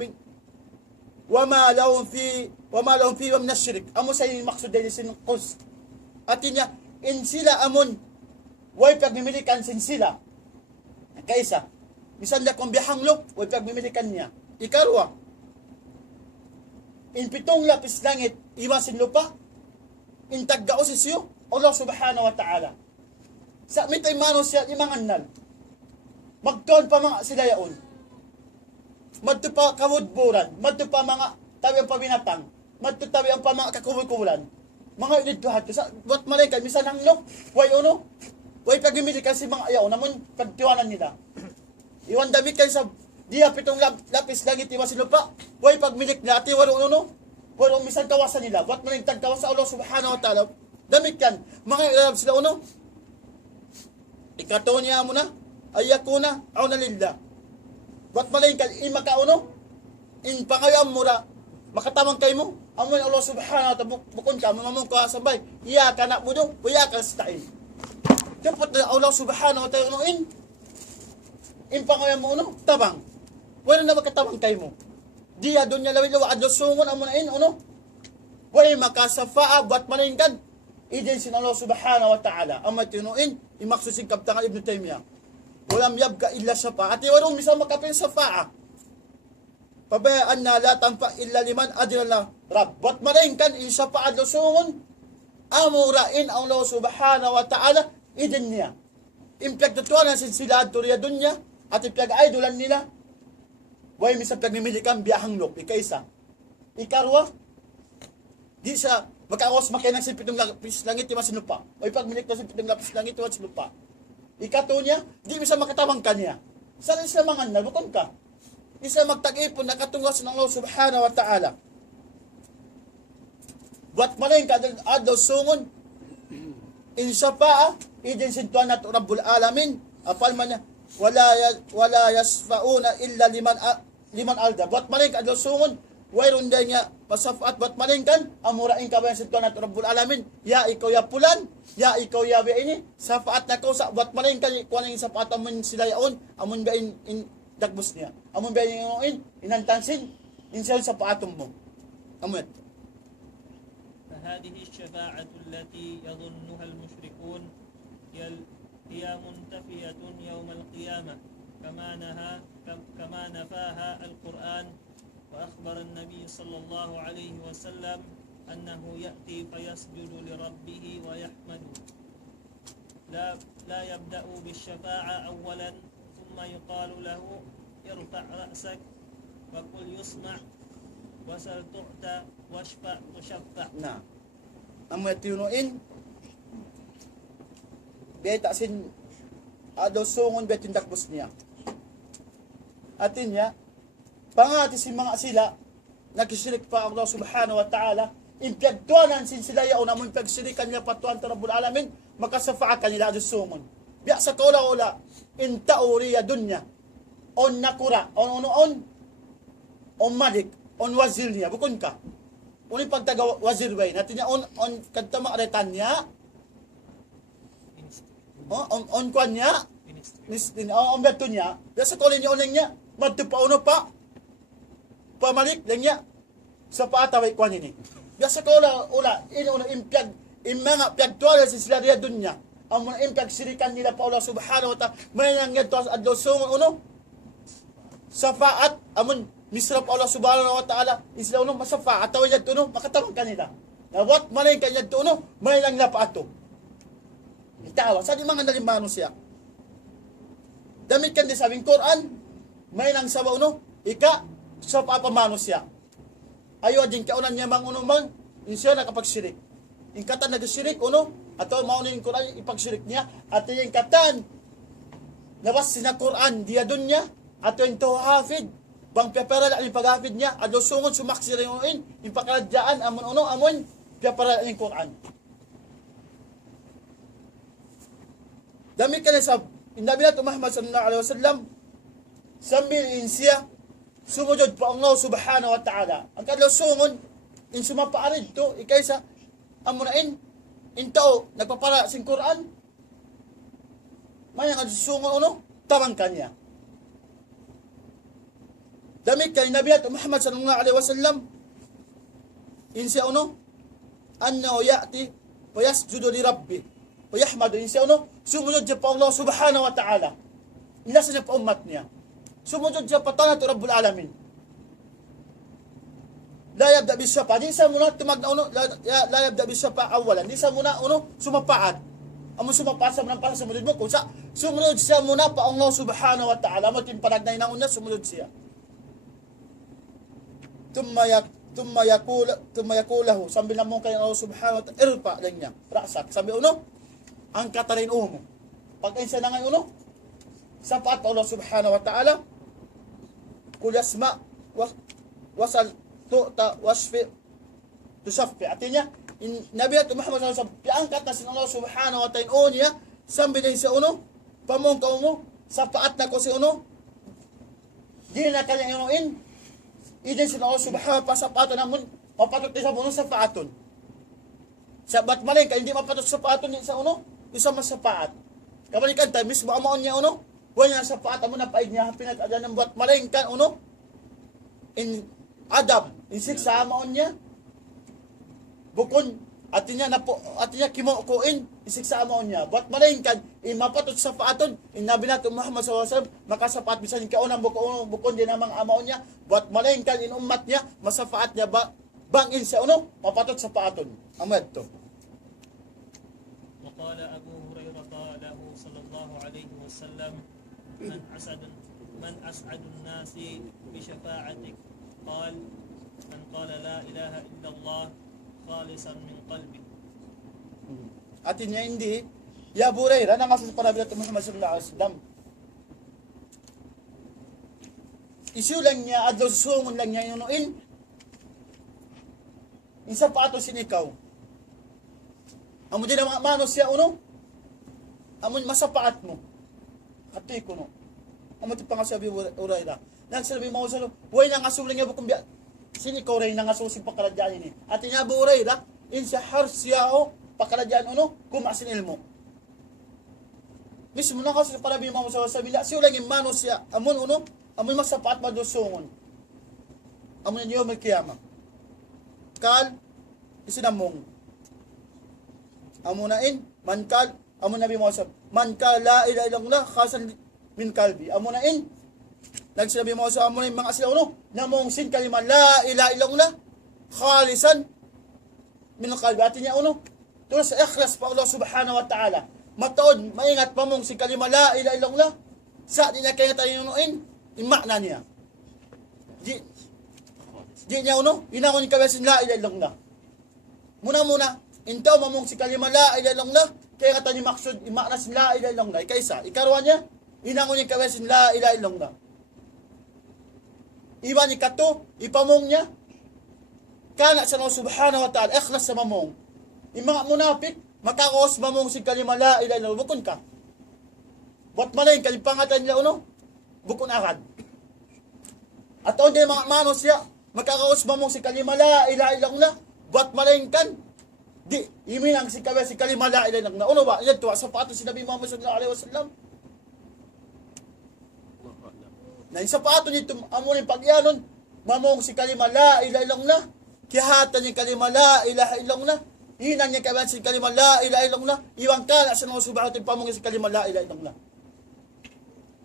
fi wa min ash-shirk amo say maksud din sin qist artinya in sila amon way pagmimilikan sin sila kaysa misan la kung bihanglop way pagmimilikan niya ikarwa in pitong lapis langit iwasin lupa in taggao si siyo Allah subhanahu wa ta'ala Sa mitay mano siya, imanganal. Magtuon pa mga sila yaon. Madto pa kawudburan, madto pa mga tawi ang pabinatang, madto tawi ang pa mga kakubulan. Mga idituhat ko, sa buat malay misan hanglok, way uno, way pagmimili kasi mga ayaw, namun pagtiwanan nila. Iwan damit kayo sa diya pitong lapis langit iwa sinupa, way pagmilik na ati walo uno, walo misan kawasan nila, buat malay tagkawas sa Allah subhanahu wa ta'ala, damit kan, mga ilab sila uno, ikataon niya mo na, ayakuna, aw na lillah. Ba't malayin ka, makauno, in pangayam mo na, makatamang kayo mo, amoy Allah subhanahu wa ta'ala, bukon ka, mamamong ka sabay, iya ka na mo do, iya ka sa tain. Dapat na Allah subhanahu wa ta'ala, in pangayam mo, tabang. Wala na makatamang kayo mo. Diya doon niya lawi-lawa, adlo sungon, amo na wala makasafaa, ba't malayin ka, idin sin Allah subhanahu wa ta'ala, amay tinuin, imaksusin kaptangan Ibn Taymiyyah. Walam yabka illa syafa'a. At iwanong misal makapin safa'a. Pabayaan na la tampa illa liman adilala Rabb. Malaingkan in syafa'a lusungon. Amurain ang Allah subhanahu wa ta'ala idin niya. Impyag tutuan na sila at turiya dunya. At impyag idolan nila. Way misal pagmimili kang biyahang lok. Ika-isa. Ikarwa. Di sa makawas makinang si pitong lapis langit yung masinupa. Way pagmilik na si pitong lapis langit yung masinupa. Ikato niya, di bisa makatamang kanya. Saan isa mangan na, bukon ka. Isa magtag-ipon, nakatunggas ng Allah subhanahu wa ta'ala. Buat malayin ka, adaw sungon, in syafa'a, idin sintuan na Rabbul Alamin, apal man niya, wala yasfa'una illa liman alda. Buat malayin ka, adaw sungon, wayron din niya, masafaat, buat malayin kan, amurain ka ba yung sintuan na Rabbul Alamin, ya ikaw ya pulan, ya ikaw ya ba ini safaat na ko sa buat malayin kan kuan ang safaat amon sila yaon amon ba in dagbus niya amon ba in inantansin in siya safaatong mo amon. فهذه الشفاعة التي يظنها المشركون هي منتفية يوم القيامة كما نفاها القرآن وأخبر النبي صلى الله عليه وسلم أنه يأتي فيسجد لربه ويحمده لا يبدأ بالشفاعة أولا ثم يقال له ارفع رأسك وقل يسمع وسل تعطى واشفع تشفع. Na. Amo tinuin. Biya tasin ado sungon biya tindakbos niya. Atin niya pangati si mga sila nagsirik pa Allah subhanahu wa ta'ala impyagtuanan sin sila yaon amon pagsirikan niya patuan ta Rabbul Alamin makasafa'a kanila ado sungon. Biya sa kaula-ula in tauriya dunya on nakura on malik on wazir niya bukon ka. Uni pagtaga wazir way natin niya on kadtama aretan niya. On kwan niya. On beto niya. Biya sa kaula niya oneng niya madto pa uno pa. Pamalik lang niya sa paataway kwan ini. Biya sa kaula ino impyag mga piyagtuala sa sila riya dunya. Ang mga impyag sirikan nila pa Allah subhanahu wa ta'ala may nangyad to at dosong safaat amon misrap Allah subhanahu wa ta'ala isla masafaat tawad yad to makatamang kanila nawat malay kanyad to may lang napaato itawa sa di mga nalimano siya damit kan di sabing Quran may lang sabaw ika sa papamano siya ayo din kaunan niya mang mang insya nakapagsirik yung katan nagsirik ato maunin yung Quran ipagsirik niya at yung katan nabas sina Quran dia dunya ato yung hafid bang piapara yung paghafid niya ado sungon sumaksir yung pagkaladyaan amon piapara yung Quran dami ka na sa Nabi nato Muhammad sallallahu alaihi wasallam sambil insya sumujud pa Allah subhanahu wa ta'ala ang kadlaw sungon in sumapaarid to ikaysa amunain intao nagpapara sing Quran may nga sungon tamang kanya damit kay Nabi Muhammad sallallahu alaihi wasallam insa annahu ya'ti wa yasjudu li rabbi wa yahmadu insa sumunod siya pa Allah subhanahu wa ta'ala inasa niya pa umat niya sumunod siya pa tanat Rabbul Alamin la yabda bisyafa di sa muna tumag na la yabda bisyafa awalan di sa muna sumapaat Amo sumapasa mo ng para sumunod mo. Kung sa sumunod siya muna pa Allah subhanahu wa ta'ala. Amo timpanagnay na una, sumunod siya. Tumma yakulahu. Sambil na mo kayo Allah subhanahu wa ta'ala. Irpa lang niya. Rasak. Sabi uno, ang katarin mo. Pag insa na ngayon uno, sapat Allah subhanahu wa ta'ala. Kul yasma wasal tu'ta wasfi tusaffi. Artinya, Nabi Muhammad SAW, piangkat na sin Allah subhanahu wa ta'ala niya, sambil din sa uno, pamong kaumo, sapaat na ko si uno, di na kanya inuin, idin sin Allah subhanahu wa ta'ala, sapaton namun, mapatot din sa uno, sapaaton. Sabat maling ka, hindi mapatot sapaaton din sa uno, isa masapaat. Kabalikan tayo, mismo amaon niya uno, buwan niya sapaat, amo na paig niya, pinag-adyan ng buat maling kan uno, in Adam, in siksa amaon niya, bukon atinya kimukuin isiksa mo niya but malain kan imapatot sa paaton inabi nato Muhammad sallallahu alaihi wasallam makasapat bisan kaunang bukon din namang amaon niya but malain kan in ummat niya masafaat niya ba bangin sa uno mapatot sa paaton amad to. وقال أبو هريرة له صلى الله عليه وسلم من أسعد الناس بشفاعتك قال من قال لا إله إلا الله خالصا من قلبه. Artinya hindi ya Abu Hurairah na ngasas para Nabi Muhammad sallallahu alaihi wasallam. Isu lang niya adlaw sumungon lang niya inuin. Isa pa ato sinikaw. Amo din ang manos siya uno. Amon masapaat mo. Hati ko no. Amo ti pangasabi Hurairah. Nagsabi mo sa way na ngasulang niya bukum biya. Sini ko rin nangasusig pakaladyan ini. At niya Abu Hurairah, insa harsiyao pakaladyan uno, kumasin ilmo. Mismo na kasi para bi mo sa sabila, siya lang imano siya, amon uno, amon masapat madusongon. Amon niyo magkiyama. Kal isinamong. Amunain, mankal, amon nabi mo sa mankal la ilaha illallah khasan min kalbi. Amunain, nagsabi mo sa amo ng mga sila uno, namong sin kalima la ilaha illallah khalisan min qalbi. Atin niya uno, tulad sa ikhlas pa Allah subhanahu wa ta'ala. Mataod, maingat pa mong sin kalima la ilaha illallah. Sa di niya kaya tayo unuin, imakna niya. Di niya uno, inangon ni kabesin la ilaha illallah. Muna, intaw mamong si kalima la ilaha illallah, kaya kata ni maksud, imakna sin la ilaha illallah. Ikaisa, ikarwa niya, inangon ni kabesin la ilaha illallah. Iwan ni kato, ipamong niya. Kana sa Allah subhanahu wa ta'ala, ikhlas sa mamong. Yung mga munapik, makakaos mamong si kalima la ilaha illallah, bukon ka. Buat malayin, kalipangatan nila uno, bukon agad. At taon din mga manos siya, makakaos mamong si kalima la ilaha illallah, buat malayin kan, di, iminang si kalima la ilaha illallah. Uno ba, yan tuwa, sapato si Nabi Muhammad sallallahu alaihi wasallam. Na isa pa ato nito amunin pagyanon mamong si kalima la ilaha illallah kihatan ni kalima la ilaha illallah inan niya kaban si kalima la ilaha illallah iwang kala sa mga subhanahu wa pamong si kalima la ilaha illallah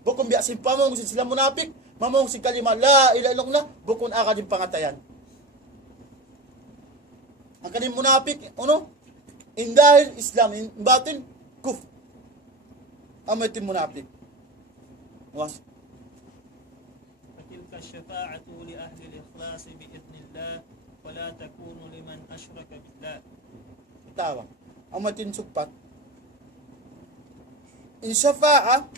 bukon biya si pamong sila munapik mamong si kalima la ilaha illallah bukon akad yung pangatayan ang kanin munapik ano indahil Islam in batin kuf amatin munapik was الشفاعة لأهل الإخلاص بإذن الله ولا تكون لمن أشرك بالله. Tawa. Ang matinsugpat. In shafa'a,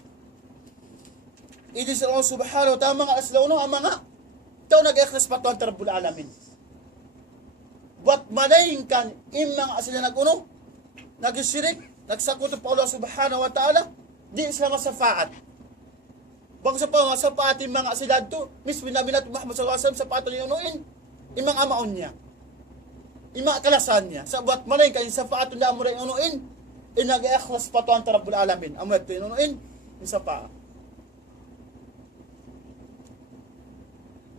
idis Allah subhanahu wa ta'ala mga aslauno ang mga itaw nag-ikhlas patuan Rabbul Alamin. Buat malayin kan in mga asila nag-uno, nag-sirik, nagsakuto pa Allah subhanahu wa ta'ala, di sila masafaat. Bang sa mga sapatin mga asilad to, mismo Nabi natin Muhammad sallallahu alaihi wasallam sapato niya unuin, imang amaon niya. Imang kalasan niya. Sa buat malayin kan sapato niya amuray unuin, inag-ikhlas patuan Rabbul Alamin. Amuray ito unuin, isa pa.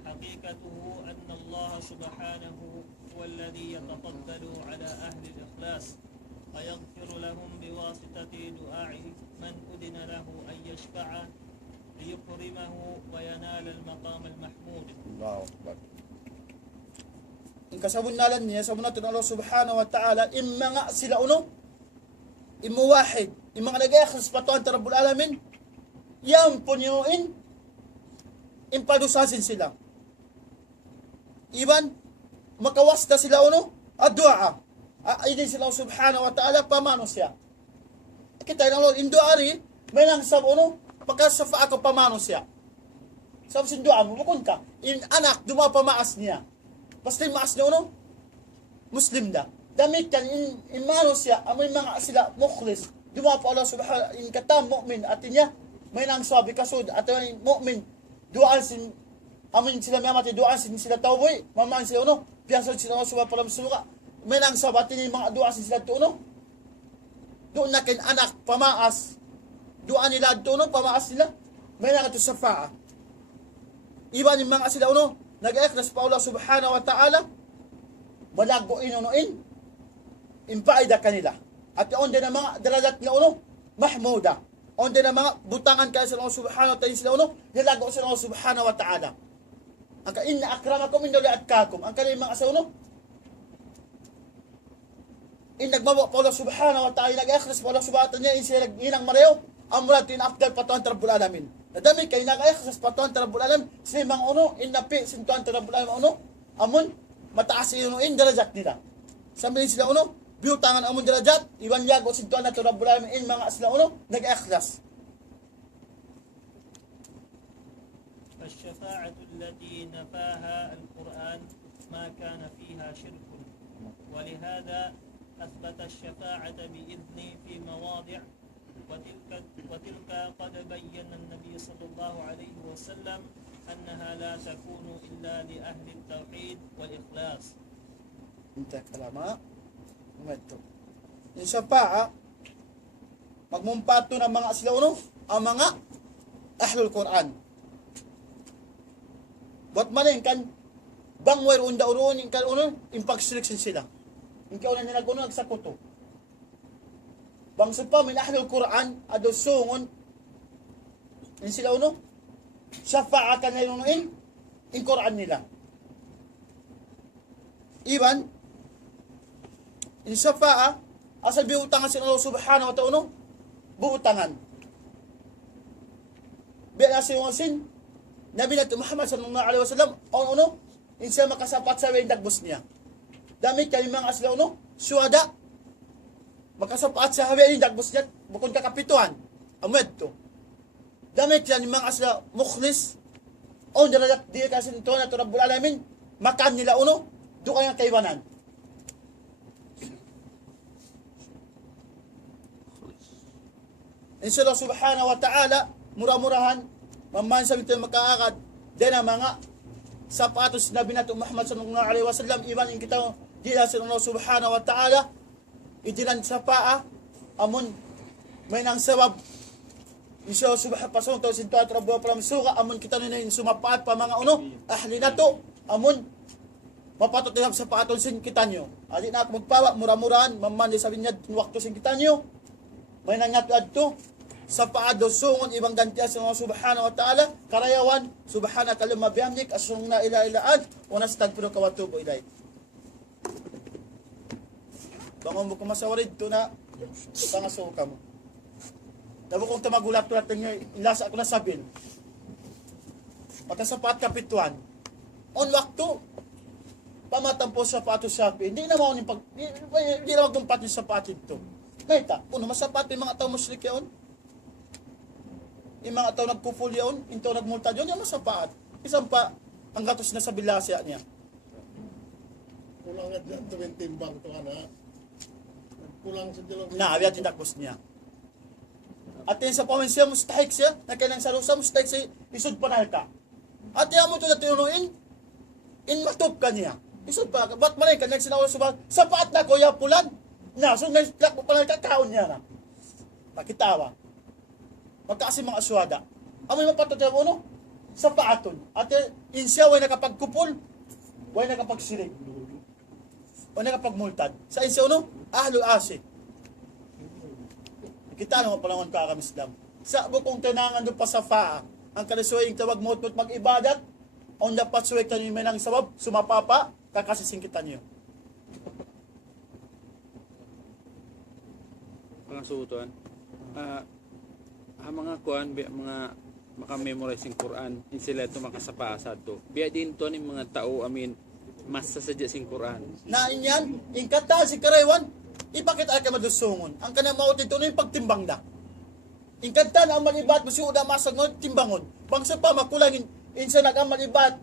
حقيقته أن الله سبحانه هو الذي يتفضل على أهل الإخلاص فيغفر لهم بواسطة دعاء من أذن له أن يشفع ليكرمه وينال المقام المحمود. Allahu Akbar. In kasabun nalan niya, sabun natin Allah subhanahu wa ta'ala, imma nga sila uno, imuwahid, yung mga nag-iikhlas patuan ta Rabbul Alamin, yan punyuin, impadusasin sila. Iban, makawas na sila ad-du'a. Aidin sila subhanahu wa ta'ala, pamano siya. Kita lang Lord, in du'a rin, may nang sab pagkasafa ako pamano siya. Sabi sin du'a mo, bukon ka. In anak, duma pamaas niya. Basta yung maas niya Muslim da. Damit kan in mano siya, amoy mga sila mukhlis. Duma pa Allah subhanahu in katam mu'min at niya may nang sabi kasud at yung mu'min du'an sin amoy sila mamati du'an sin sila tawboy, maman sila piyanso sila subhanahu palam suka. May nang sabi at yung mga du'an sin sila doon na kin anak pamaas. Du'an nila pamaas nila. May nang ito safa. Iban yung mga sila nag-ikhlas pa Allah subhanahu wa ta'ala malago impaida kanila at yun din ang mga darajat nila mahmuda on din ang mga butangan kaya sa Allah subhanahu wa ta'ala sila nilago sa Allah subhanahu wa ta'ala ang inna akramakum inda li'atkakum ang kanila mga sa in nagmawa pa Allah subhanahu wa ta'ala nag-ikhlas pa Allah subhanahu wa ta'ala sila inang marayaw amulat in afdal patuan Rabbul Alamin nadami kay nag-ikhlas patuan Rabbul Alamin sila mga inapi sintuan Rabbul Alamin amun mataas in darajat nila sabi sila biutangan amon derajat iwan yago sintuan na Rabbul Alamin in mga sila nag-ikhlas. الشفاعة التي نفاها القرآن ما كان فيها شرك ولهذا أثبت الشفاعة بإذن في مواضع وتلك قد بين النبي صلى الله عليه وسلم أنها لا تكون إلا لأهل التوحيد والإخلاص. Inta kalama umetto. Yung syafa'a magmumpato ng mga sila ang mga ahlul Quran. Buat manin kan bangwer unda uruon in kan impag-selection sila. In kauna nila nagsakuto. Bang pa min ahlul Quran ado sungon in sila syafa'a kan in Quran nila. Iban in syafa'a asal biutangan si Allah subhanahu wa ta'ala buutangan. Biya yung sin Nabi natin Muhammad sallallahu alaihi wasallam in siya makasapat sa dagbos niya. Dami kami mga asla syuhada makasapat sa hawi dagbos niya bukod kakapituan amad to. Dami kami mga asla mukhlis dalat di kasi nito na Rabbul Alamin makan nila do kayang kaiwanan. Inshallah subhanahu wa ta'ala murah-murahan maman sabi tayo makaakad din ang mga sapatos na binato Muhammad sallallahu alaihi wasallam iban in kita dila sa Allah subhanahu wa ta'ala idilan sa paa amon may nang sawab inshallah subhanahu pasong tayo sinto at Rabbu palam suka amon kita na yung sumapaat pa mga ahli na to amon mapatot na sa paaton sin kita nyo adi na magpawa mura-murahan maman sabi niya wakto sin kita nyo may nangyat to sa paado sungon ibang gantiya sa Allah subhanahu wa ta'ala karayawan subhanaka lamma bihamdik asyhadu la ilaha illa ant wa nastaghfiruka wa atubu ilaik. Bangon mo kumasawarid to na pangasuka mo. Dabo kong tamagulat tulat niya ilasa ako na sabil. Mata sapat kapituan. On waktu pamatampo sa pato sapi. Hindi na mao ni pag hindi na magdumpat ni sapatit to. Naita, kuno masapat yung mga tao musyrik yaon. Yung mga tao nagkuful yaon, into nagmulta yun, yung masapaat. Isang pa, ang gatos na sa bilasya niya. Kulang at yan, tuwing timbang to kulang sa dilong. Naawiyat yung dakbos niya. At yun sa pamin siya, mustahik siya, na kailang sarusa, mustahik siya, isod panalta. At yan mo ito na tinunuin, in matop ka niya. Isod pa, ba't malay ka, nagsinawala subang, sapaat na kuya pulan. Na, so nag-plak mo panalta, kaon niya na. Makitawa. Magkaasi mga aswada. Amoy mapatot yung sa paaton. At in siya, way nakapagkupol, way nakapagsirig. O nakapagmultad. Sa in siya, ahlul asi. Kita naman palangon ka kami Islam. Sa bukong tinangan doon pa sa faa, ang kalisuwing tawag mo at mag-ibadat, on dapat suwek tayo may nang sabab, sumapapa, kakasisingkitan niyo. kasutuan. Ang mga kuan, mga maka-memorize yung Quran, in sila ito makasapasad to. Biya din to ng mga tao, mas sasadya sing Quran. Na inyan, inkata si karaywan, ipakita ka madusungon. Ang kanang mautin ito na yung pagtimbang da. Inkata na ang malibat, masiuda masagot, timbangon. Bangsa pa, makulangin, insa nag-amalibat,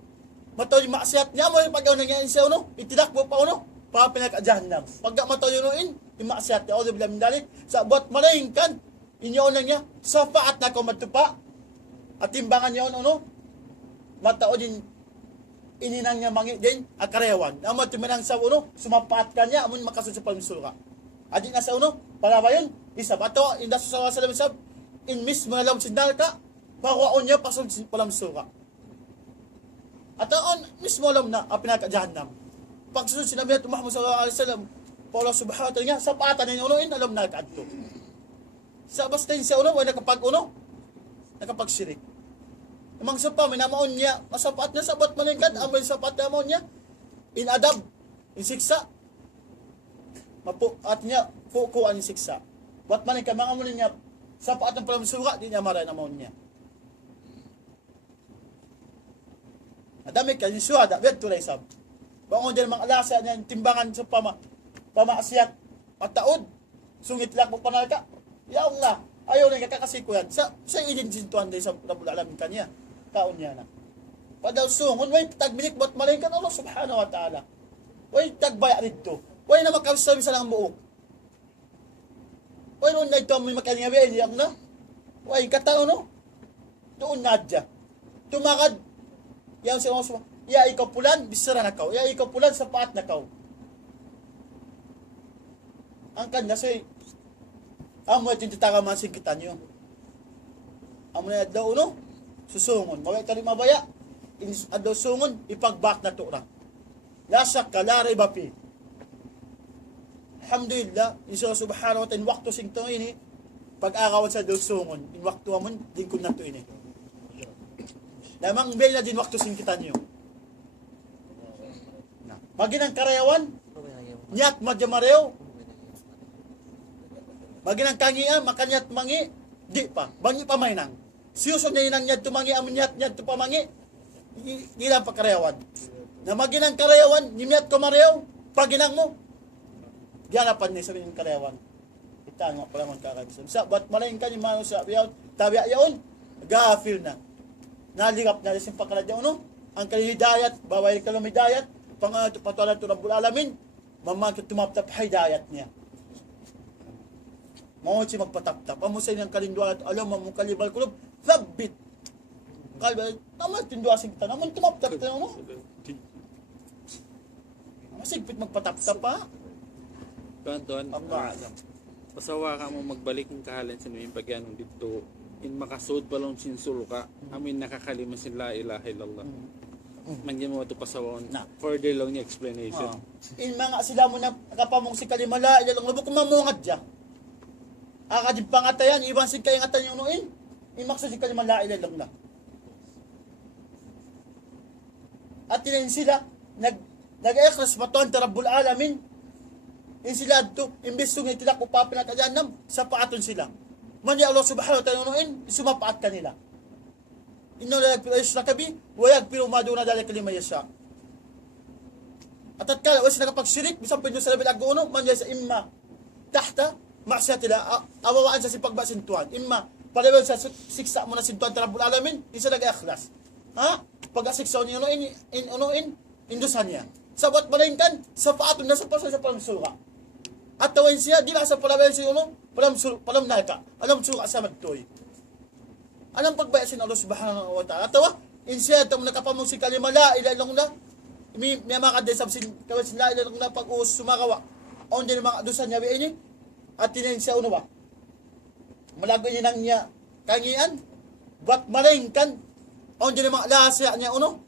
matoy maasyat niya mo yung pag-aw na niya insa uno, itinakbo pa uno, para pinaka-jahannam. Pagka matoy unoin, yung maasyat niya, o di bilang dali, sa buat malayin kan, inyo na niya, sa paat na ko matupa, at timbangan niya uno, matao din, ininang niya mangi din, akarewan. Naman tuminang sa uno, sumapaat ka niya, amun makasunod sa pamisuka. Adi na sa uno, para ba yun? Isa, bato, inda sa salamin sab, in miss mga lam sindal ka, pakuaon niya, pasunod sa pamisuka. At on mismo alam na ang pinaka-jahannam. Pagsunod sinabi natin Muhammad sallallahu alaihi wasallam, Allah subhanahu wa ta'ala, sa patan ninyo unoin, alam na kaadto. Sa basta sa uno, ay nakapag-sirik. Amang sapa, minamaon niya, masapat na sabat maningkad, amay sapat na maon niya, inadab, insiksa, at niya, pukuan insiksa. Bat maningkad, mga amunin niya, sapat ng palamsuka, di niya maray na maon niya. Adami ka, yung suhada, bed tulay sab. Bangon din mga alasa niya, timbangan sa pamaasyat, mataod, sungit lang mo panal ka, yaong na, ayaw na kakasiko yan. Sa idinsintuan din sa Rabbul Alamin kanya, taon niya na. Padaw sungon, way tagbinik ba't malingkan Allah subhanahu wa ta'ala. Way tagbaya rito. Way na makasabi sa lang buok. Way noon na ito, may makalingabi, yaong na. Way katao no, doon nadya. Tumakad, yang si Allah subhanahu, ya ikaw pulan, bisara na kaw. Ya ikaw pulan, sa paat na kaw. Ang kanya say, amo at yung titakamansin kita nyo. Amo na daw no, susungon. Mawag ka rin mabaya. Adaw sungon, ipagbak na to ra. Lasak ka, laray bapi. Alhamdulillah, insya subhanahu wa ta'ala, wakto sing to ini, pag-agawan sa daw sungon, in wakto amon, lingkod na to ini. Lamang bel na din wakto sing kita nyo. Magin ang karayawan, nyat madyamareo, magin ang kangian, makanyat mangi, di pa, bangi pa may nang. Siyuso na inang nyat tumangi, amun nyat tu pamangi, ilang pa karayawan. Na magin ang karayawan, nyat kumareo, paginang mo, ganapan niya sabihin ng karayawan. Itaan mo pala magkakagisam. Sa, ba't malayin ka yung mano sa biyaw, tabi ayaon, gafil na. Naligap na rin pagkaladya no? Ang kalihidayat, baway kalumidayat, patualan ito Rabbul Alamin, mamagkat tumaptap hidayat niya. Mawag siya magpataptap. Amusay ng kalinduan at alam mo kalibal kulub, thabit. Kalibal, naman tinduasin kita, naman tumaptap ito no? Masigpit magpataptap pa. Tuan, pasawa ka mo magbalik ng kahalan sa nung pagyanong dito, in makasud palong sinsul ka, amin nakakalima sin la ilaha illallah. Mangyan mo ito pasawon. Further lang niya explanation. In mga sila mo na kapamong si kalimala, ilalong labo kumamungad dya. Akadib pangatayan, iwan si kayang atan yung nuin, imakso si kalimala, ilalong na. At tinayin sila, nag-ekras matuan ta Rabbul Alamin, in sila ito, imbes sungit tilak upapin at ajanam, sa paaton sila. Manya Allah subhanahu wa ta'ala nuin, sumapaat kanila. Inno la yagpiru yasra kabi, wa yagpiru maduna dali kalima yasra. At kala, wala sila kapag-sirik, bisan pinyo sa labil aguno, manya sa imma, tahta, maksiyatila, awawaan sa sipagba sintuan. Imma, palawal sa siksa mo na sintuan ta Rabbul Alamin, isa nag-ikhlas. Ha? Pag-asiksa niyo unuin, indusan niya. Sabat malingkan, sa paaton na sa paso sa palamsuka. At tawin siya, di ba sa palawal siya palam nalka, alam suka sa magtoy. Anong pagbayasin Allah subhanahu wa ta'ala? Tawa, insya itong nakapamong si kalimala, ilalong na, may mga kadesabsin, kawin sila, ilalong na pag-uus sumakawa. O hindi na mga adusan niya, ini, at tinayin siya uno ba? Malago niya niya, kangian, ba't malingkan, o hindi na mga lasya niya uno,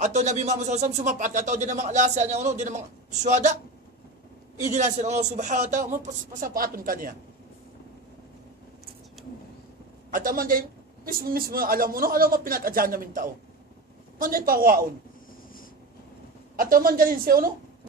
at o Nabi Muhammad SAW sumapat, at o hindi na mga lasya niya uno, hindi na mga syuhada, hindi lang sila Allah subhanahu wa ta'ala, pasapaton ka niya. At aman din, mismo alam mo pinakadyan namin tao. Manday pawaon. At aman din siya,